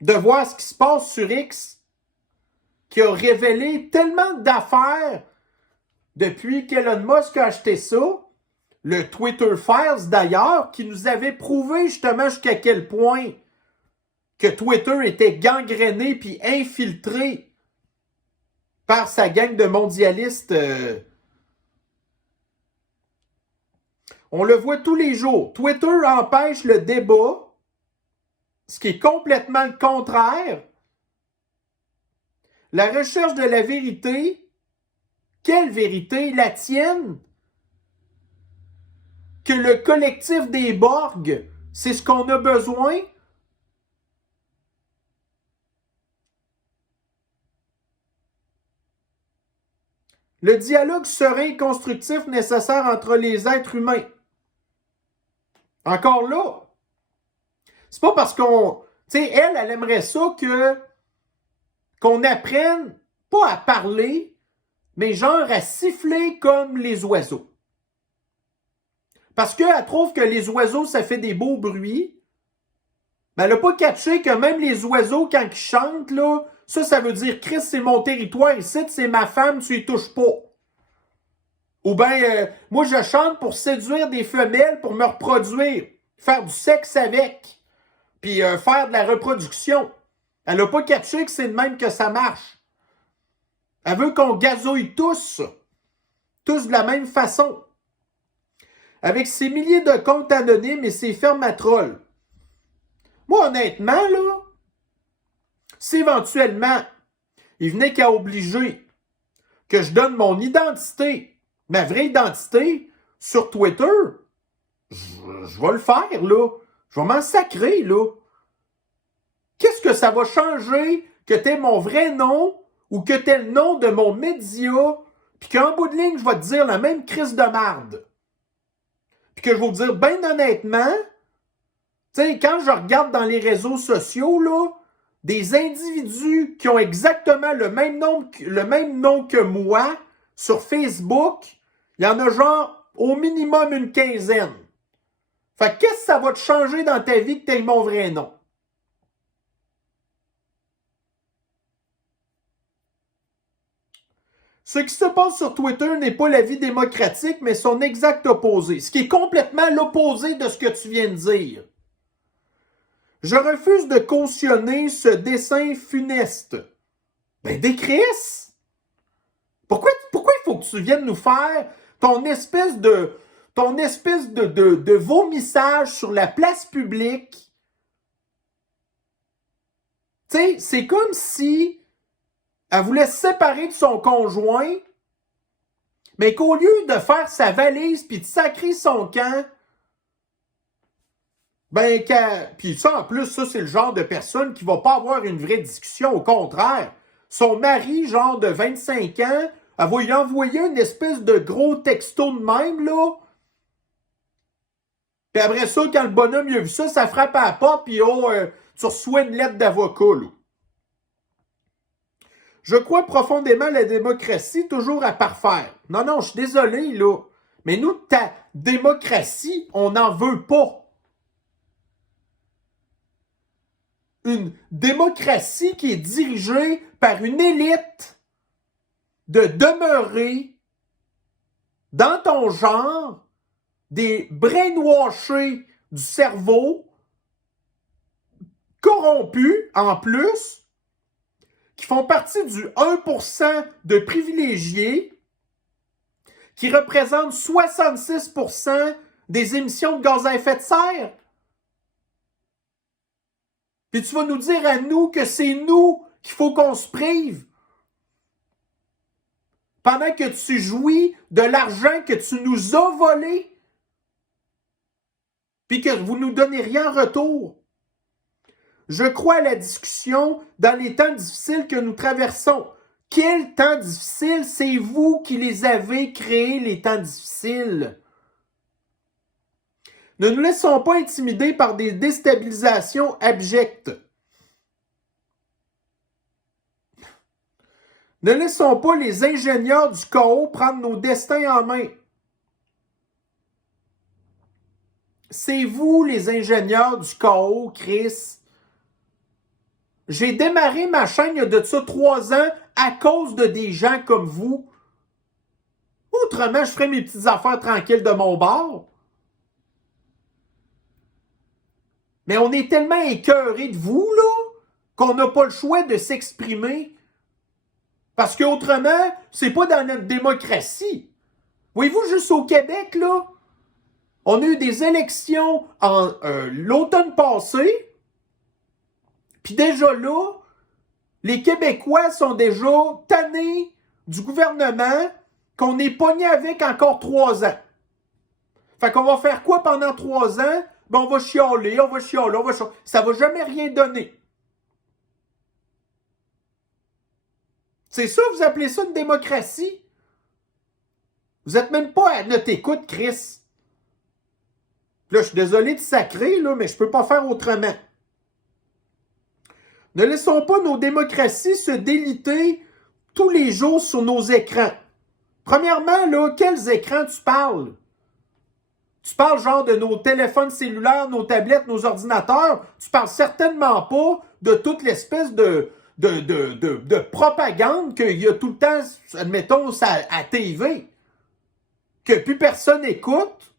de voir ce qui se passe sur X, qui a révélé tellement d'affaires depuis qu'Elon Musk a acheté ça, le Twitter Files d'ailleurs, qui nous avait prouvé justement jusqu'à quel point que Twitter était gangréné puis infiltré par sa gang de mondialistes. On le voit tous les jours. Twitter empêche le débat, ce qui est complètement le contraire. La recherche de la vérité, quelle vérité? La tienne? Que le collectif des Borg, c'est ce qu'on a besoin? Le dialogue serein et constructif nécessaire entre les êtres humains. Encore là, c'est pas parce qu'on... Tu sais, elle aimerait ça qu'on apprenne, pas à parler, mais genre à siffler comme les oiseaux. Parce qu'elle trouve que les oiseaux, ça fait des beaux bruits. Mais elle n'a pas catché que même les oiseaux, quand ils chantent, là, ça veut dire, Chris, c'est mon territoire ici, c'est ma femme, tu y touches pas. Ou bien, moi, je chante pour séduire des femelles, pour me reproduire, faire du sexe avec, puis faire de la reproduction. Elle n'a pas catché que c'est de même que ça marche. Elle veut qu'on gazouille tous de la même façon. Avec ses milliers de comptes anonymes et ses fermes à trolls. Moi, honnêtement, là, si éventuellement, il venait qu'à obliger que je donne mon identité, ma vraie identité, sur Twitter, je vais le faire, là. Je vais m'en sacrer, là. Qu'est-ce que ça va changer que t'aies mon vrai nom ou que t'aies le nom de mon média, puis qu'en bout de ligne, je vais te dire la même crise de marde. Puis que je vais vous dire, bien honnêtement, tu sais, quand je regarde dans les réseaux sociaux, là, des individus qui ont exactement le même nom que moi sur Facebook, il y en a genre au minimum une quinzaine. Fait que qu'est-ce que ça va te changer dans ta vie que tu aies mon vrai nom? Ce qui se passe sur Twitter n'est pas la vie démocratique, mais son exact opposé. Ce qui est complètement l'opposé de ce que tu viens de dire. Je refuse de cautionner ce dessein funeste. Ben, décris! Pourquoi il faut que tu viennes nous faire ton espèce de vomissage sur la place publique? Tu sais, c'est comme si elle voulait se séparer de son conjoint, mais qu'au lieu de faire sa valise puis de sacrer son camp, ben, puis ça, en plus, ça, c'est le genre de personne qui va pas avoir une vraie discussion. Au contraire, son mari, genre de 25 ans, elle va lui envoyer une espèce de gros texto de même, là. Puis après ça, quand le bonhomme il a vu ça, ça frappe à la porte, puis tu reçois une lettre d'avocat, là. Je crois profondément à la démocratie, toujours à parfaire. Non, non, je suis désolé, là. Mais nous, ta démocratie, on n'en veut pas. Une démocratie qui est dirigée par une élite de demeurer dans ton genre des brainwashés du cerveau, corrompus en plus, qui font partie du 1% de privilégiés, qui représentent 66% des émissions de gaz à effet de serre. Puis tu vas nous dire à nous que c'est nous qu'il faut qu'on se prive. Pendant que tu jouis de l'argent que tu nous as volé. Puis que vous ne nous donnez rien en retour. Je crois à la discussion dans les temps difficiles que nous traversons. Quels temps difficiles? C'est vous qui les avez créés, les temps difficiles. Ne nous laissons pas intimider par des déstabilisations abjectes. Ne laissons pas les ingénieurs du chaos prendre nos destins en main. C'est vous les ingénieurs du chaos, Chris. J'ai démarré ma chaîne il y a de ça 3 ans à cause de des gens comme vous. Autrement, je ferais mes petites affaires tranquilles de mon bord. Mais on est tellement écœurés de vous, là, qu'on n'a pas le choix de s'exprimer. Parce qu'autrement, c'est pas dans notre démocratie. Voyez-vous, juste au Québec, là, On a eu des élections l'automne passé, puis déjà là, les Québécois sont déjà tannés du gouvernement qu'on est pogné avec encore 3 ans. Fait qu'on va faire quoi pendant 3 ans? Ben on va chialer, on va chialer, on va chialer. Ça va jamais rien donner. C'est ça, vous appelez ça une démocratie? Vous êtes même pas à notre écoute, Chris. Là, je suis désolé de sacrer, là, mais je peux pas faire autrement. Ne laissons pas nos démocraties se déliter tous les jours sur nos écrans. Premièrement, là, quels écrans tu parles? Tu parles genre de nos téléphones cellulaires, nos tablettes, nos ordinateurs. Tu parles certainement pas de toute l'espèce de propagande qu'il y a tout le temps, admettons, à TV. Que plus personne écoute.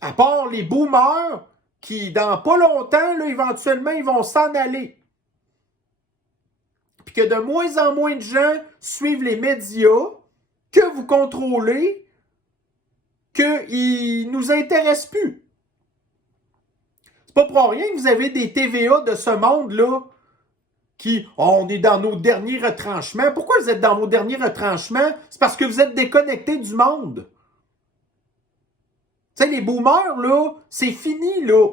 À part les boomers qui, dans pas longtemps, là, éventuellement, ils vont s'en aller. Puis que de moins en moins de gens suivent les médias que vous contrôlez, qu'ils nous intéressent plus. C'est pas pour rien que vous avez des TVA de ce monde-là qui, on est dans nos derniers retranchements. Pourquoi vous êtes dans vos derniers retranchements? C'est parce que vous êtes déconnectés du monde. Tu sais, les boomers, là, c'est fini, là.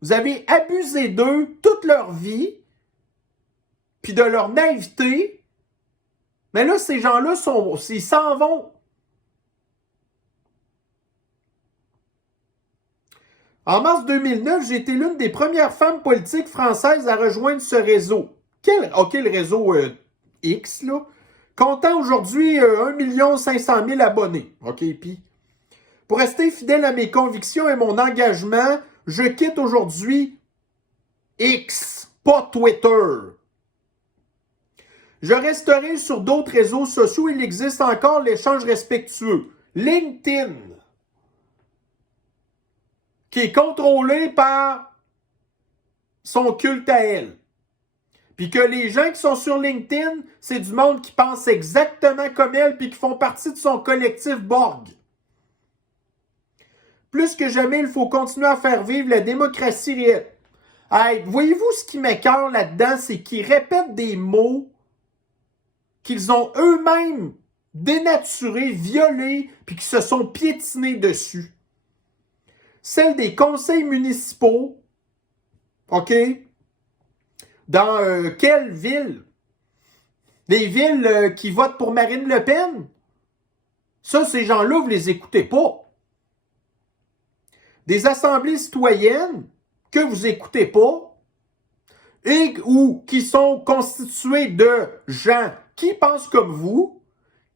Vous avez abusé d'eux toute leur vie, puis de leur naïveté. Mais là, ces gens-là, ils s'en vont. En mars 2009, j'ai été l'une des premières femmes politiques françaises à rejoindre ce réseau. Le réseau X, là. Comptant aujourd'hui 1 500 000 abonnés. OK, puis... Pour rester fidèle à mes convictions et mon engagement, je quitte aujourd'hui X, pas Twitter. Je resterai sur d'autres réseaux sociaux. Il existe encore l'échange respectueux. LinkedIn, qui est contrôlé par son culte à elle. Puis que les gens qui sont sur LinkedIn, c'est du monde qui pense exactement comme elle puis qui font partie de son collectif Borg. Plus que jamais, il faut continuer à faire vivre la démocratie réelle. Hey, voyez-vous ce qui m'écoeure là-dedans, c'est qu'ils répètent des mots qu'ils ont eux-mêmes dénaturés, violés, puis qui se sont piétinés dessus. Celle des conseils municipaux, OK? Dans quelle ville? Les villes qui votent pour Marine Le Pen? Ça, ces gens-là, vous les écoutez pas. Des assemblées citoyennes que vous écoutez pas ou qui sont constituées de gens qui pensent comme vous,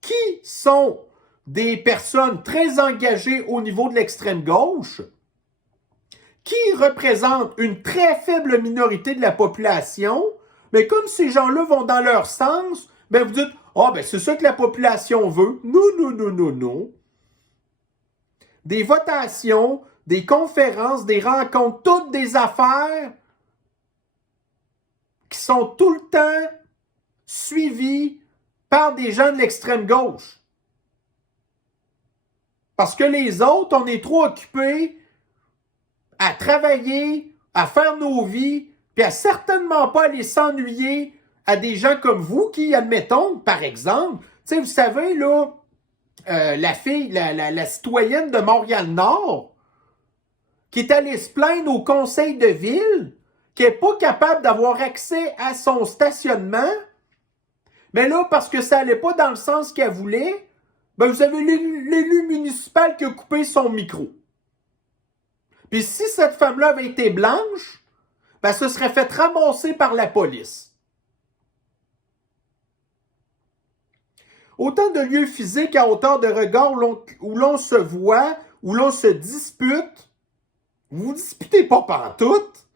qui sont des personnes très engagées au niveau de l'extrême gauche, qui représentent une très faible minorité de la population, mais comme ces gens-là vont dans leur sens, ben vous dites « Ah, ben c'est ça que la population veut. » Non, non, non, non, non. Des votations, des conférences, des rencontres, toutes des affaires qui sont tout le temps suivies par des gens de l'extrême gauche. Parce que les autres, on est trop occupés à travailler, à faire nos vies, puis à certainement pas aller s'ennuyer à des gens comme vous qui, admettons, par exemple, tu sais, vous savez, là, la fille, la citoyenne de Montréal-Nord, qui est allée se plaindre au conseil de ville, qui n'est pas capable d'avoir accès à son stationnement, mais là, parce que ça n'allait pas dans le sens qu'elle voulait, ben vous avez l'élu municipal qui a coupé son micro. Puis si cette femme-là avait été blanche, ben se serait fait ramasser par la police. Autant de lieux physiques à hauteur de regard où l'on se voit, où l'on se dispute, vous ne disputez pas pantoute,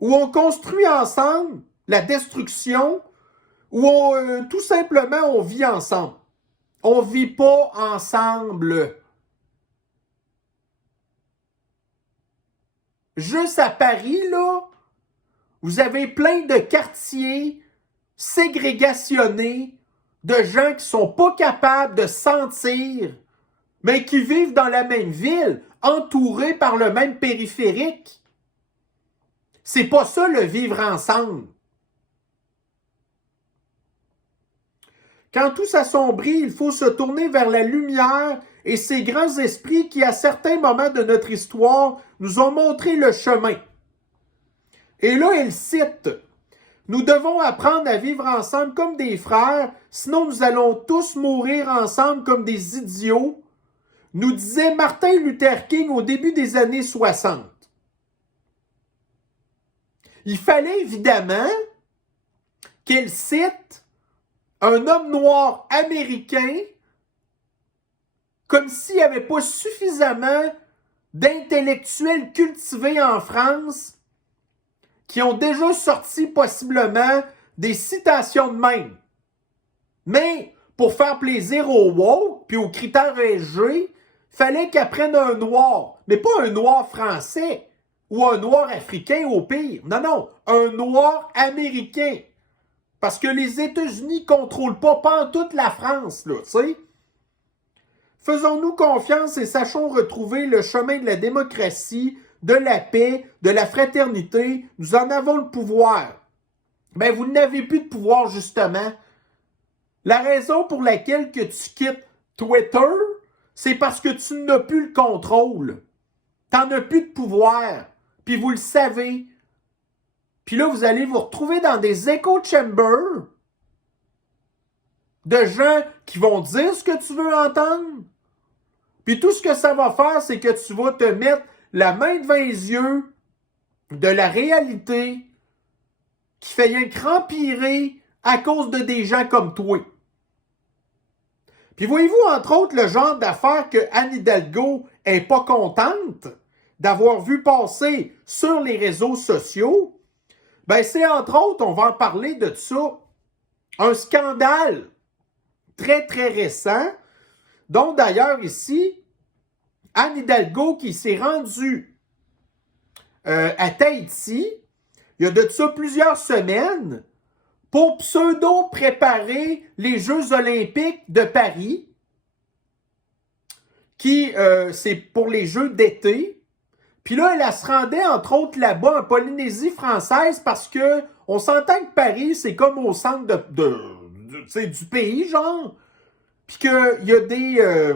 où on construit ensemble la destruction, où tout simplement on vit ensemble. On ne vit pas ensemble. Juste à Paris, là, vous avez plein de quartiers ségrégationnés de gens qui ne sont pas capables de sentir mais qui vivent dans la même ville, entourés par le même périphérique. C'est pas ça le vivre ensemble. Quand tout s'assombrit, il faut se tourner vers la lumière et ces grands esprits qui, à certains moments de notre histoire, nous ont montré le chemin. Et là, il cite « Nous devons apprendre à vivre ensemble comme des frères, sinon nous allons tous mourir ensemble comme des idiots », nous disait Martin Luther King au début des années 60. Il fallait évidemment qu'il cite un homme noir américain comme s'il n'y avait pas suffisamment d'intellectuels cultivés en France qui ont déjà sorti possiblement des citations de même. Mais pour faire plaisir aux woke puis aux critères ESG, il fallait qu'ils apprennent un noir, mais pas un noir français ou un noir africain au pire. Non, non, un noir américain. Parce que les États-Unis ne contrôlent pas en toute la France, là, tu sais. Faisons-nous confiance et sachons retrouver le chemin de la démocratie, de la paix, de la fraternité. Nous en avons le pouvoir. Ben, vous n'avez plus de pouvoir, justement. La raison pour laquelle que tu quittes Twitter, c'est parce que tu n'as plus le contrôle. Tu n'en as plus de pouvoir. Puis vous le savez. Puis là, vous allez vous retrouver dans des echo chambers de gens qui vont dire ce que tu veux entendre. Puis tout ce que ça va faire, c'est que tu vas te mettre la main devant les yeux de la réalité qui fait rien que empirer à cause de des gens comme toi. Puis voyez-vous, entre autres, le genre d'affaires que Anne Hidalgo est pas contente d'avoir vu passer sur les réseaux sociaux, ben c'est entre autres, on va en parler de ça, un scandale très, très récent, dont d'ailleurs ici, Anne Hidalgo qui s'est rendue à Tahiti, il y a de ça plusieurs semaines, pour pseudo-préparer les Jeux olympiques de Paris, qui, c'est pour les Jeux d'été. Puis là, elle se rendait, entre autres, là-bas, en Polynésie française, parce que on s'entend que Paris, c'est comme au centre du pays, genre. Puis qu'il y a des...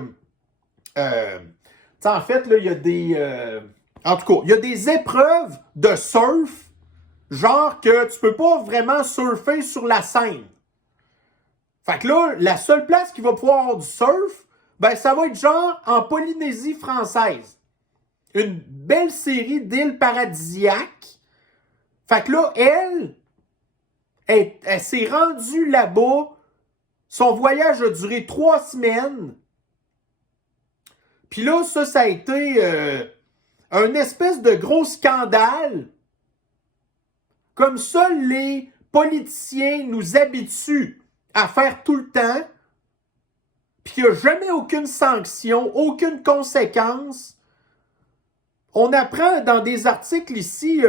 en fait, là, il y a des... en tout cas, il y a des épreuves de surf, genre que tu peux pas vraiment surfer sur la Seine. Fait que là, la seule place qui va pouvoir avoir du surf, ben ça va être genre en Polynésie française. Une belle série d'îles paradisiaques. Fait que là, elle s'est rendue là-bas. Son voyage a duré 3 semaines. Puis là, ça a été un espèce de gros scandale. Comme seuls les politiciens nous habituent à faire tout le temps. Puis il n'y a jamais aucune sanction, aucune conséquence. On apprend dans des articles ici,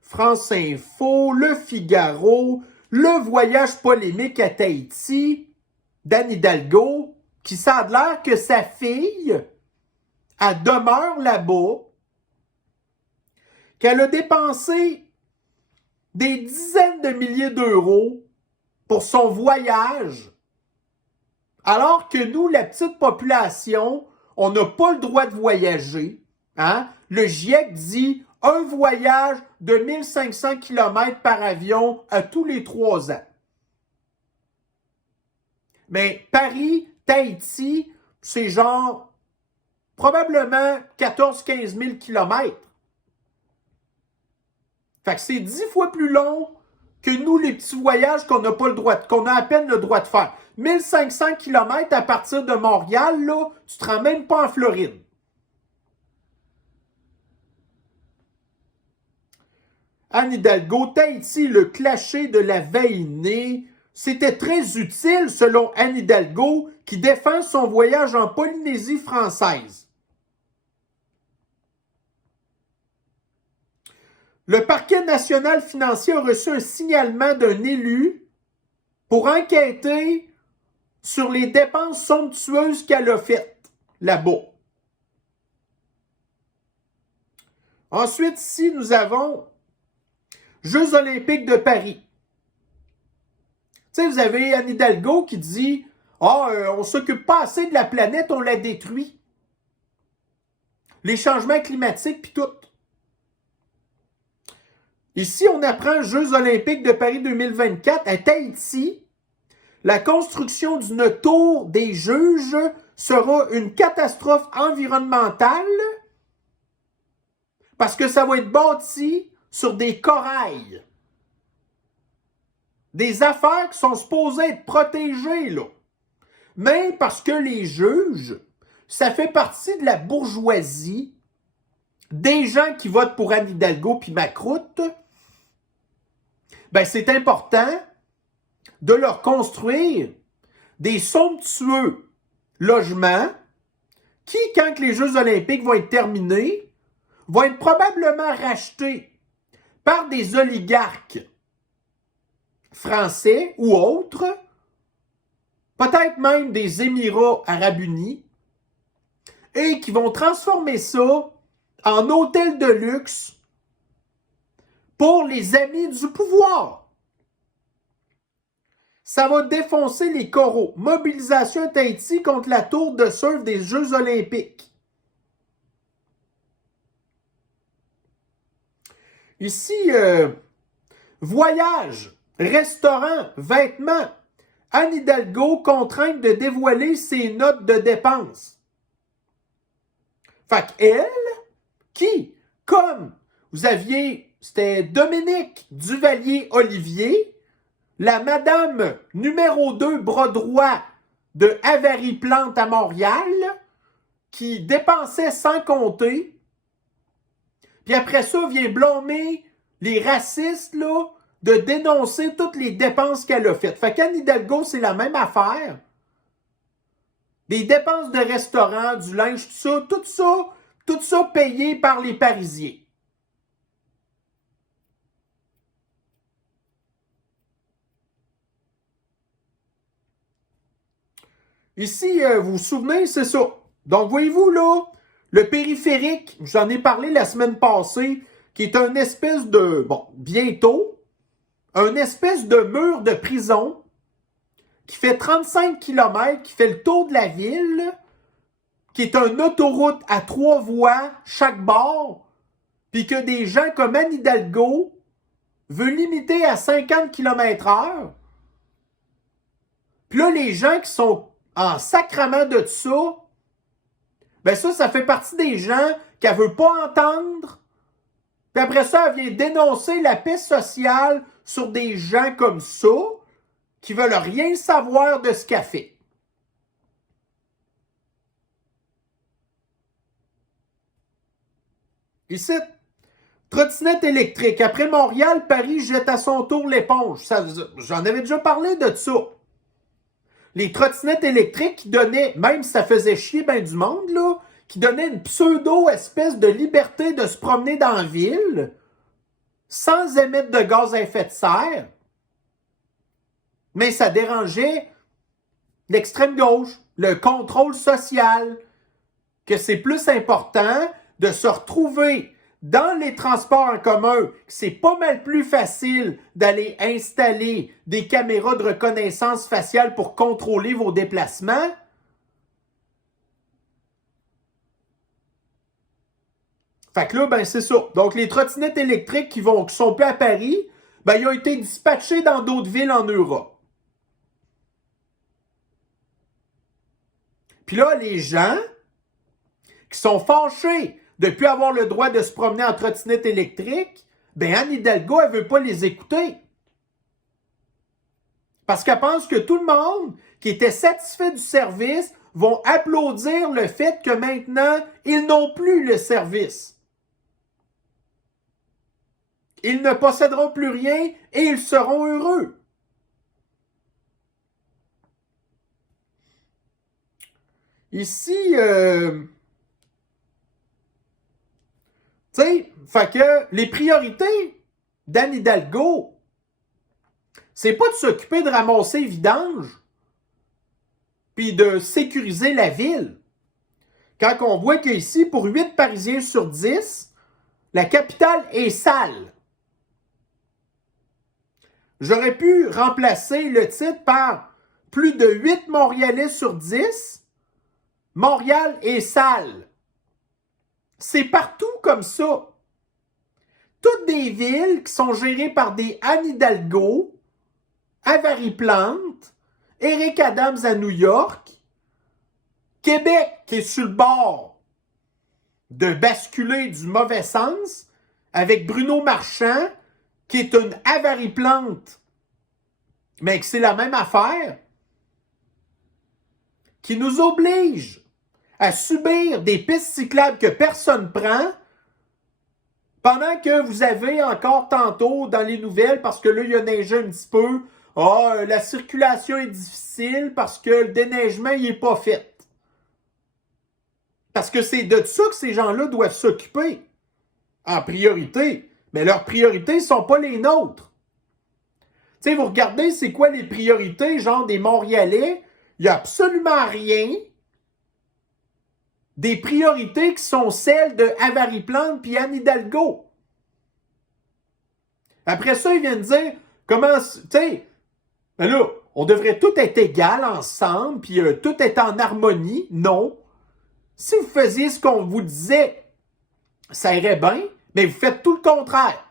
France Info, Le Figaro, le voyage polémique à Tahiti d'Anne Hidalgo, qui ça a l'air que sa fille, elle demeure là-bas, qu'elle a dépensé des dizaines de milliers d'euros pour son voyage, alors que nous, la petite population, on n'a pas le droit de voyager. Hein? Le GIEC dit un voyage de 1500 km par avion à tous les 3 ans. Mais Paris, Tahiti, c'est genre probablement 14-15 000 km. Fait que c'est 10 fois plus long que nous, les petits voyages qu'on n'a pas le droit, qu'on a à peine le droit de faire. 1500 km à partir de Montréal, là, tu te rends même pas en Floride. Anne Hidalgo, Tahiti, le clasher de la veille née, c'était très utile selon Anne Hidalgo qui défend son voyage en Polynésie française. Le parquet national financier a reçu un signalement d'un élu pour enquêter sur les dépenses somptueuses qu'elle a faites. là-bas. Ensuite, ici, nous avons Jeux olympiques de Paris. Tu sais, vous avez Anne Hidalgo qui dit « Ah, on ne s'occupe pas assez de la planète, on la détruit. » Les changements climatiques, puis tout. Ici, on apprend Jeux olympiques de Paris 2024 à Tahiti. La construction d'une tour des juges sera une catastrophe environnementale parce que ça va être bâti sur des corails. Des affaires qui sont supposées être protégées, là. Mais parce que les juges, ça fait partie de la bourgeoisie, des gens qui votent pour Anne Hidalgo puis Macroute, ben c'est important de leur construire des somptueux logements qui, quand les Jeux olympiques vont être terminés, vont être probablement rachetés par des oligarques français ou autres, peut-être même des Émirats arabes unis, et qui vont transformer ça en hôtel de luxe pour les amis du pouvoir. Ça va défoncer les coraux. Mobilisation à Tahiti contre la tour de surf des Jeux olympiques. Ici, voyage, restaurant, vêtements. Anne Hidalgo contrainte de dévoiler ses notes de dépenses. Fait qu'elle, qui, comme vous aviez, c'était Dominique Duvalier-Olivier, la madame numéro 2 bras droit de Avarie Plante à Montréal, qui dépensait sans compter, puis après ça vient blâmer les racistes là, de dénoncer toutes les dépenses qu'elle a faites. Fait qu'Anne Hidalgo, c'est la même affaire. Des dépenses de restaurant, du linge, tout ça payé par les Parisiens. Ici, vous vous souvenez, c'est ça. Donc, voyez-vous là, le périphérique, j'en ai parlé la semaine passée, qui est un espèce de, bon, bientôt, un espèce de mur de prison qui fait 35 km, qui fait le tour de la ville, qui est une autoroute à 3 voies chaque bord, puis que des gens comme Anne Hidalgo veulent limiter à 50 km/h. Puis là, les gens qui sont en sacrament de ça, ben ça fait partie des gens qu'elle veut pas entendre. Puis après ça, elle vient dénoncer la paix sociale sur des gens comme ça, qui veulent rien savoir de ce qu'elle fait. Ici, trottinette électrique. Après Montréal, Paris jette à son tour l'éponge. J'en avais déjà parlé de ça. Les trottinettes électriques qui donnaient, même si ça faisait chier ben du monde, là, qui donnaient une pseudo-espèce de liberté de se promener dans la ville sans émettre de gaz à effet de serre. Mais ça dérangeait l'extrême gauche, le contrôle social, que c'est plus important de se retrouver dans les transports en commun, c'est pas mal plus facile d'aller installer des caméras de reconnaissance faciale pour contrôler vos déplacements. Fait que là, ben c'est ça. Donc, les trottinettes électriques qui sont plus à Paris, ben ils ont été dispatchés dans d'autres villes en Europe. Puis là, les gens qui sont fâchés de ne plus avoir le droit de se promener en trottinette électrique, ben Anne Hidalgo, elle ne veut pas les écouter. Parce qu'elle pense que tout le monde qui était satisfait du service vont applaudir le fait que maintenant, ils n'ont plus le service. Ils ne posséderont plus rien et ils seront heureux. Ici, tu sais, fait que les priorités d'Anne Hidalgo, c'est pas de s'occuper de ramasser les vidanges puis de sécuriser la ville. quand on voit qu'ici, pour 8 Parisiens sur 10, la capitale est sale. J'aurais pu remplacer le titre par plus de 8 Montréalais sur 10. Montréal est sale. C'est partout comme ça. Toutes des villes qui sont gérées par des Anne Hidalgo, Avarie Plante, Eric Adams à New York, Québec qui est sur le bord de basculer du mauvais sens avec Bruno Marchand qui est une Avarie Plante, mais que c'est la même affaire, qui nous oblige à subir des pistes cyclables que personne prend, pendant que vous avez encore tantôt dans les nouvelles, parce que là, il y a neigé un petit peu, la circulation est difficile parce que le déneigement, il n'est pas fait. Parce que c'est de ça que ces gens-là doivent s'occuper, en priorité. Mais leurs priorités ne sont pas les nôtres. Tu sais, vous regardez, c'est quoi les priorités, genre des Montréalais? Il n'y a absolument rien des priorités qui sont celles de Avarie Plante puis Anne Hidalgo. Après ça, ils viennent dire, comment, tu sais, ben là, on devrait tout être égal ensemble, puis tout être en harmonie. Non. Si vous faisiez ce qu'on vous disait, ça irait bien, mais vous faites tout le contraire.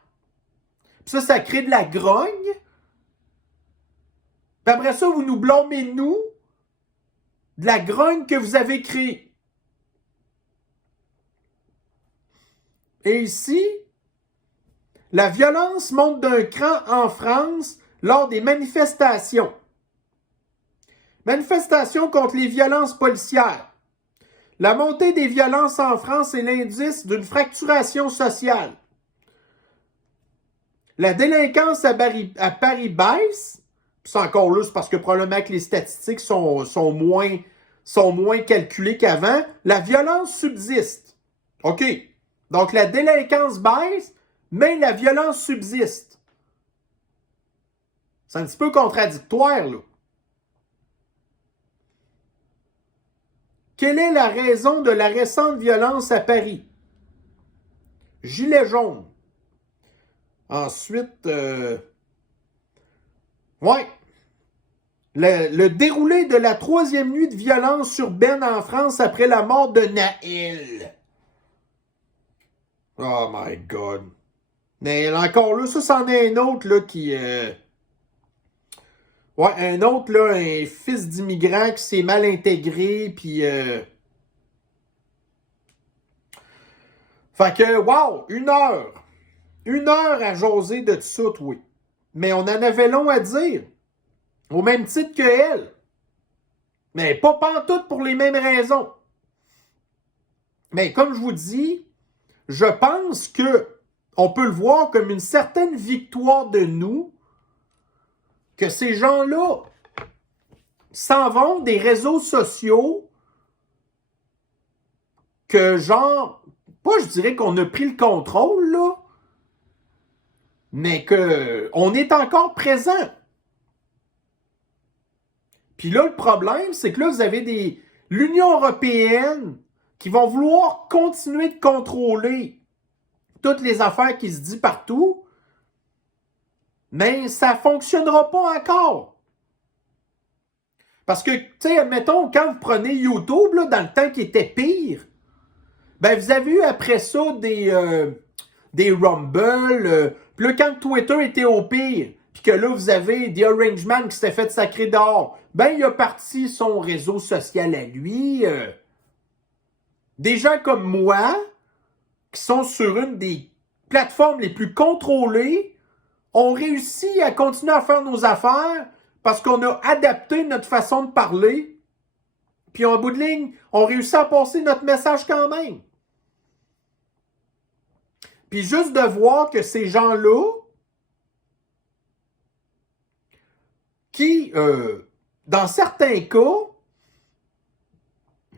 Puis ça crée de la grogne. Puis après ça, vous nous blâmez, nous, de la grogne que vous avez créée. Et ici, la violence monte d'un cran en France lors des manifestations. Manifestations contre les violences policières. La montée des violences en France est l'indice d'une fracturation sociale. La délinquance à Paris baisse. C'est encore là, c'est parce que probablement que les statistiques sont moins calculées qu'avant. La violence subsiste. OK. Donc, la délinquance baisse, mais la violence subsiste. C'est un petit peu contradictoire, là. Quelle est la raison de la récente violence à Paris? Gilets jaunes. Ensuite, le déroulé de la 3e nuit de violence urbaine en France après la mort de Naël. Oh my God. Mais encore là, ça, c'en est un autre là, qui... un autre, là, un fils d'immigrant qui s'est mal intégré, puis... Fait que, wow, 1 heure. 1 heure à jaser de tout ça, oui. Mais on en avait long à dire. Au même titre que elle. Mais pas pantoute pour les mêmes raisons. Mais comme je vous dis, je pense que on peut le voir comme une certaine victoire de nous, que ces gens-là s'en vont des réseaux sociaux, que genre, pas je dirais qu'on a pris le contrôle, là, mais qu'on est encore présent. Puis là, le problème, c'est que là, vous avez l'Union européenne qui vont vouloir continuer de contrôler toutes les affaires qui se disent partout, mais ça ne fonctionnera pas encore. Parce que, tu sais, admettons, quand vous prenez YouTube, là, dans le temps qui était pire, ben vous avez eu après ça des Rumble, puis là, quand Twitter était au pire, puis que là, vous avez The Orange Man qui s'était fait sacrer dehors, ben il a parti son réseau social à lui. Des gens comme moi, qui sont sur une des plateformes les plus contrôlées, ont réussi à continuer à faire nos affaires parce qu'on a adapté notre façon de parler. Puis en bout de ligne, on réussit à passer notre message quand même. Puis juste de voir que ces gens-là, qui, dans certains cas,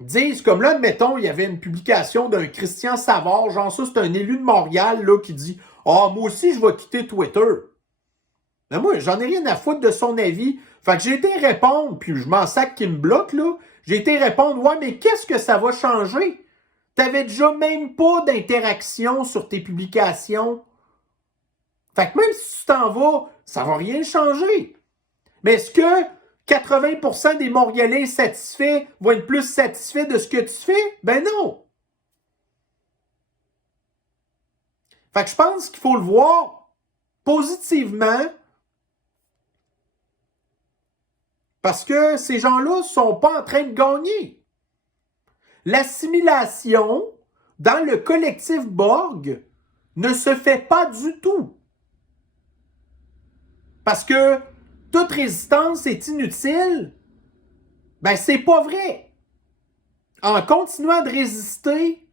disent, comme là, admettons, il y avait une publication d'un Christian Savard, genre ça, c'est un élu de Montréal, là, qui dit « Ah, moi aussi, je vais quitter Twitter. » Mais moi, j'en ai rien à foutre de son avis. Fait que j'ai été répondre, puis je m'en sac qui me bloque, là. J'ai été répondre, ouais, mais qu'est-ce que ça va changer? T'avais déjà même pas d'interaction sur tes publications. Fait que même si tu t'en vas, ça va rien changer. Mais est-ce que 80% des Montréalais satisfaits vont être plus satisfaits de ce que tu fais? Ben non. Fait que je pense qu'il faut le voir positivement parce que ces gens-là ne sont pas en train de gagner. L'assimilation dans le collectif Borg ne se fait pas du tout. Parce que toute résistance est inutile. Ben, c'est pas vrai. En continuant de résister,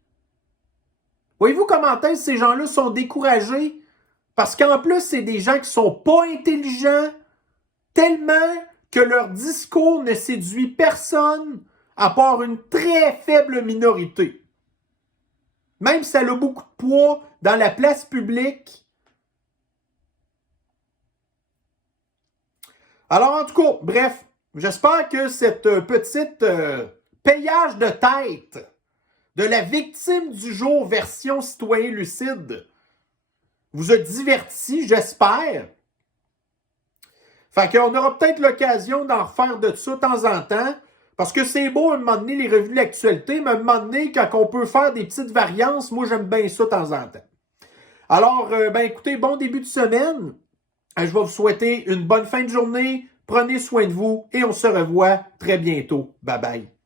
voyez-vous comment ces gens-là sont découragés? Parce qu'en plus, c'est des gens qui sont pas intelligents, tellement que leur discours ne séduit personne à part une très faible minorité. Même si ça a beaucoup de poids dans la place publique. Alors, en tout cas, bref, j'espère que cette petite payage de tête de la victime du jour version citoyen lucide vous a diverti, j'espère. Fait qu'on aura peut-être l'occasion d'en refaire de ça de temps en temps, parce que c'est beau à un moment donné les revues de l'actualité, mais à un moment donné, quand on peut faire des petites variances, moi j'aime bien ça de temps en temps. Alors, ben écoutez, bon début de semaine. Je vais vous souhaiter une bonne fin de journée. Prenez soin de vous et on se revoit très bientôt. Bye bye.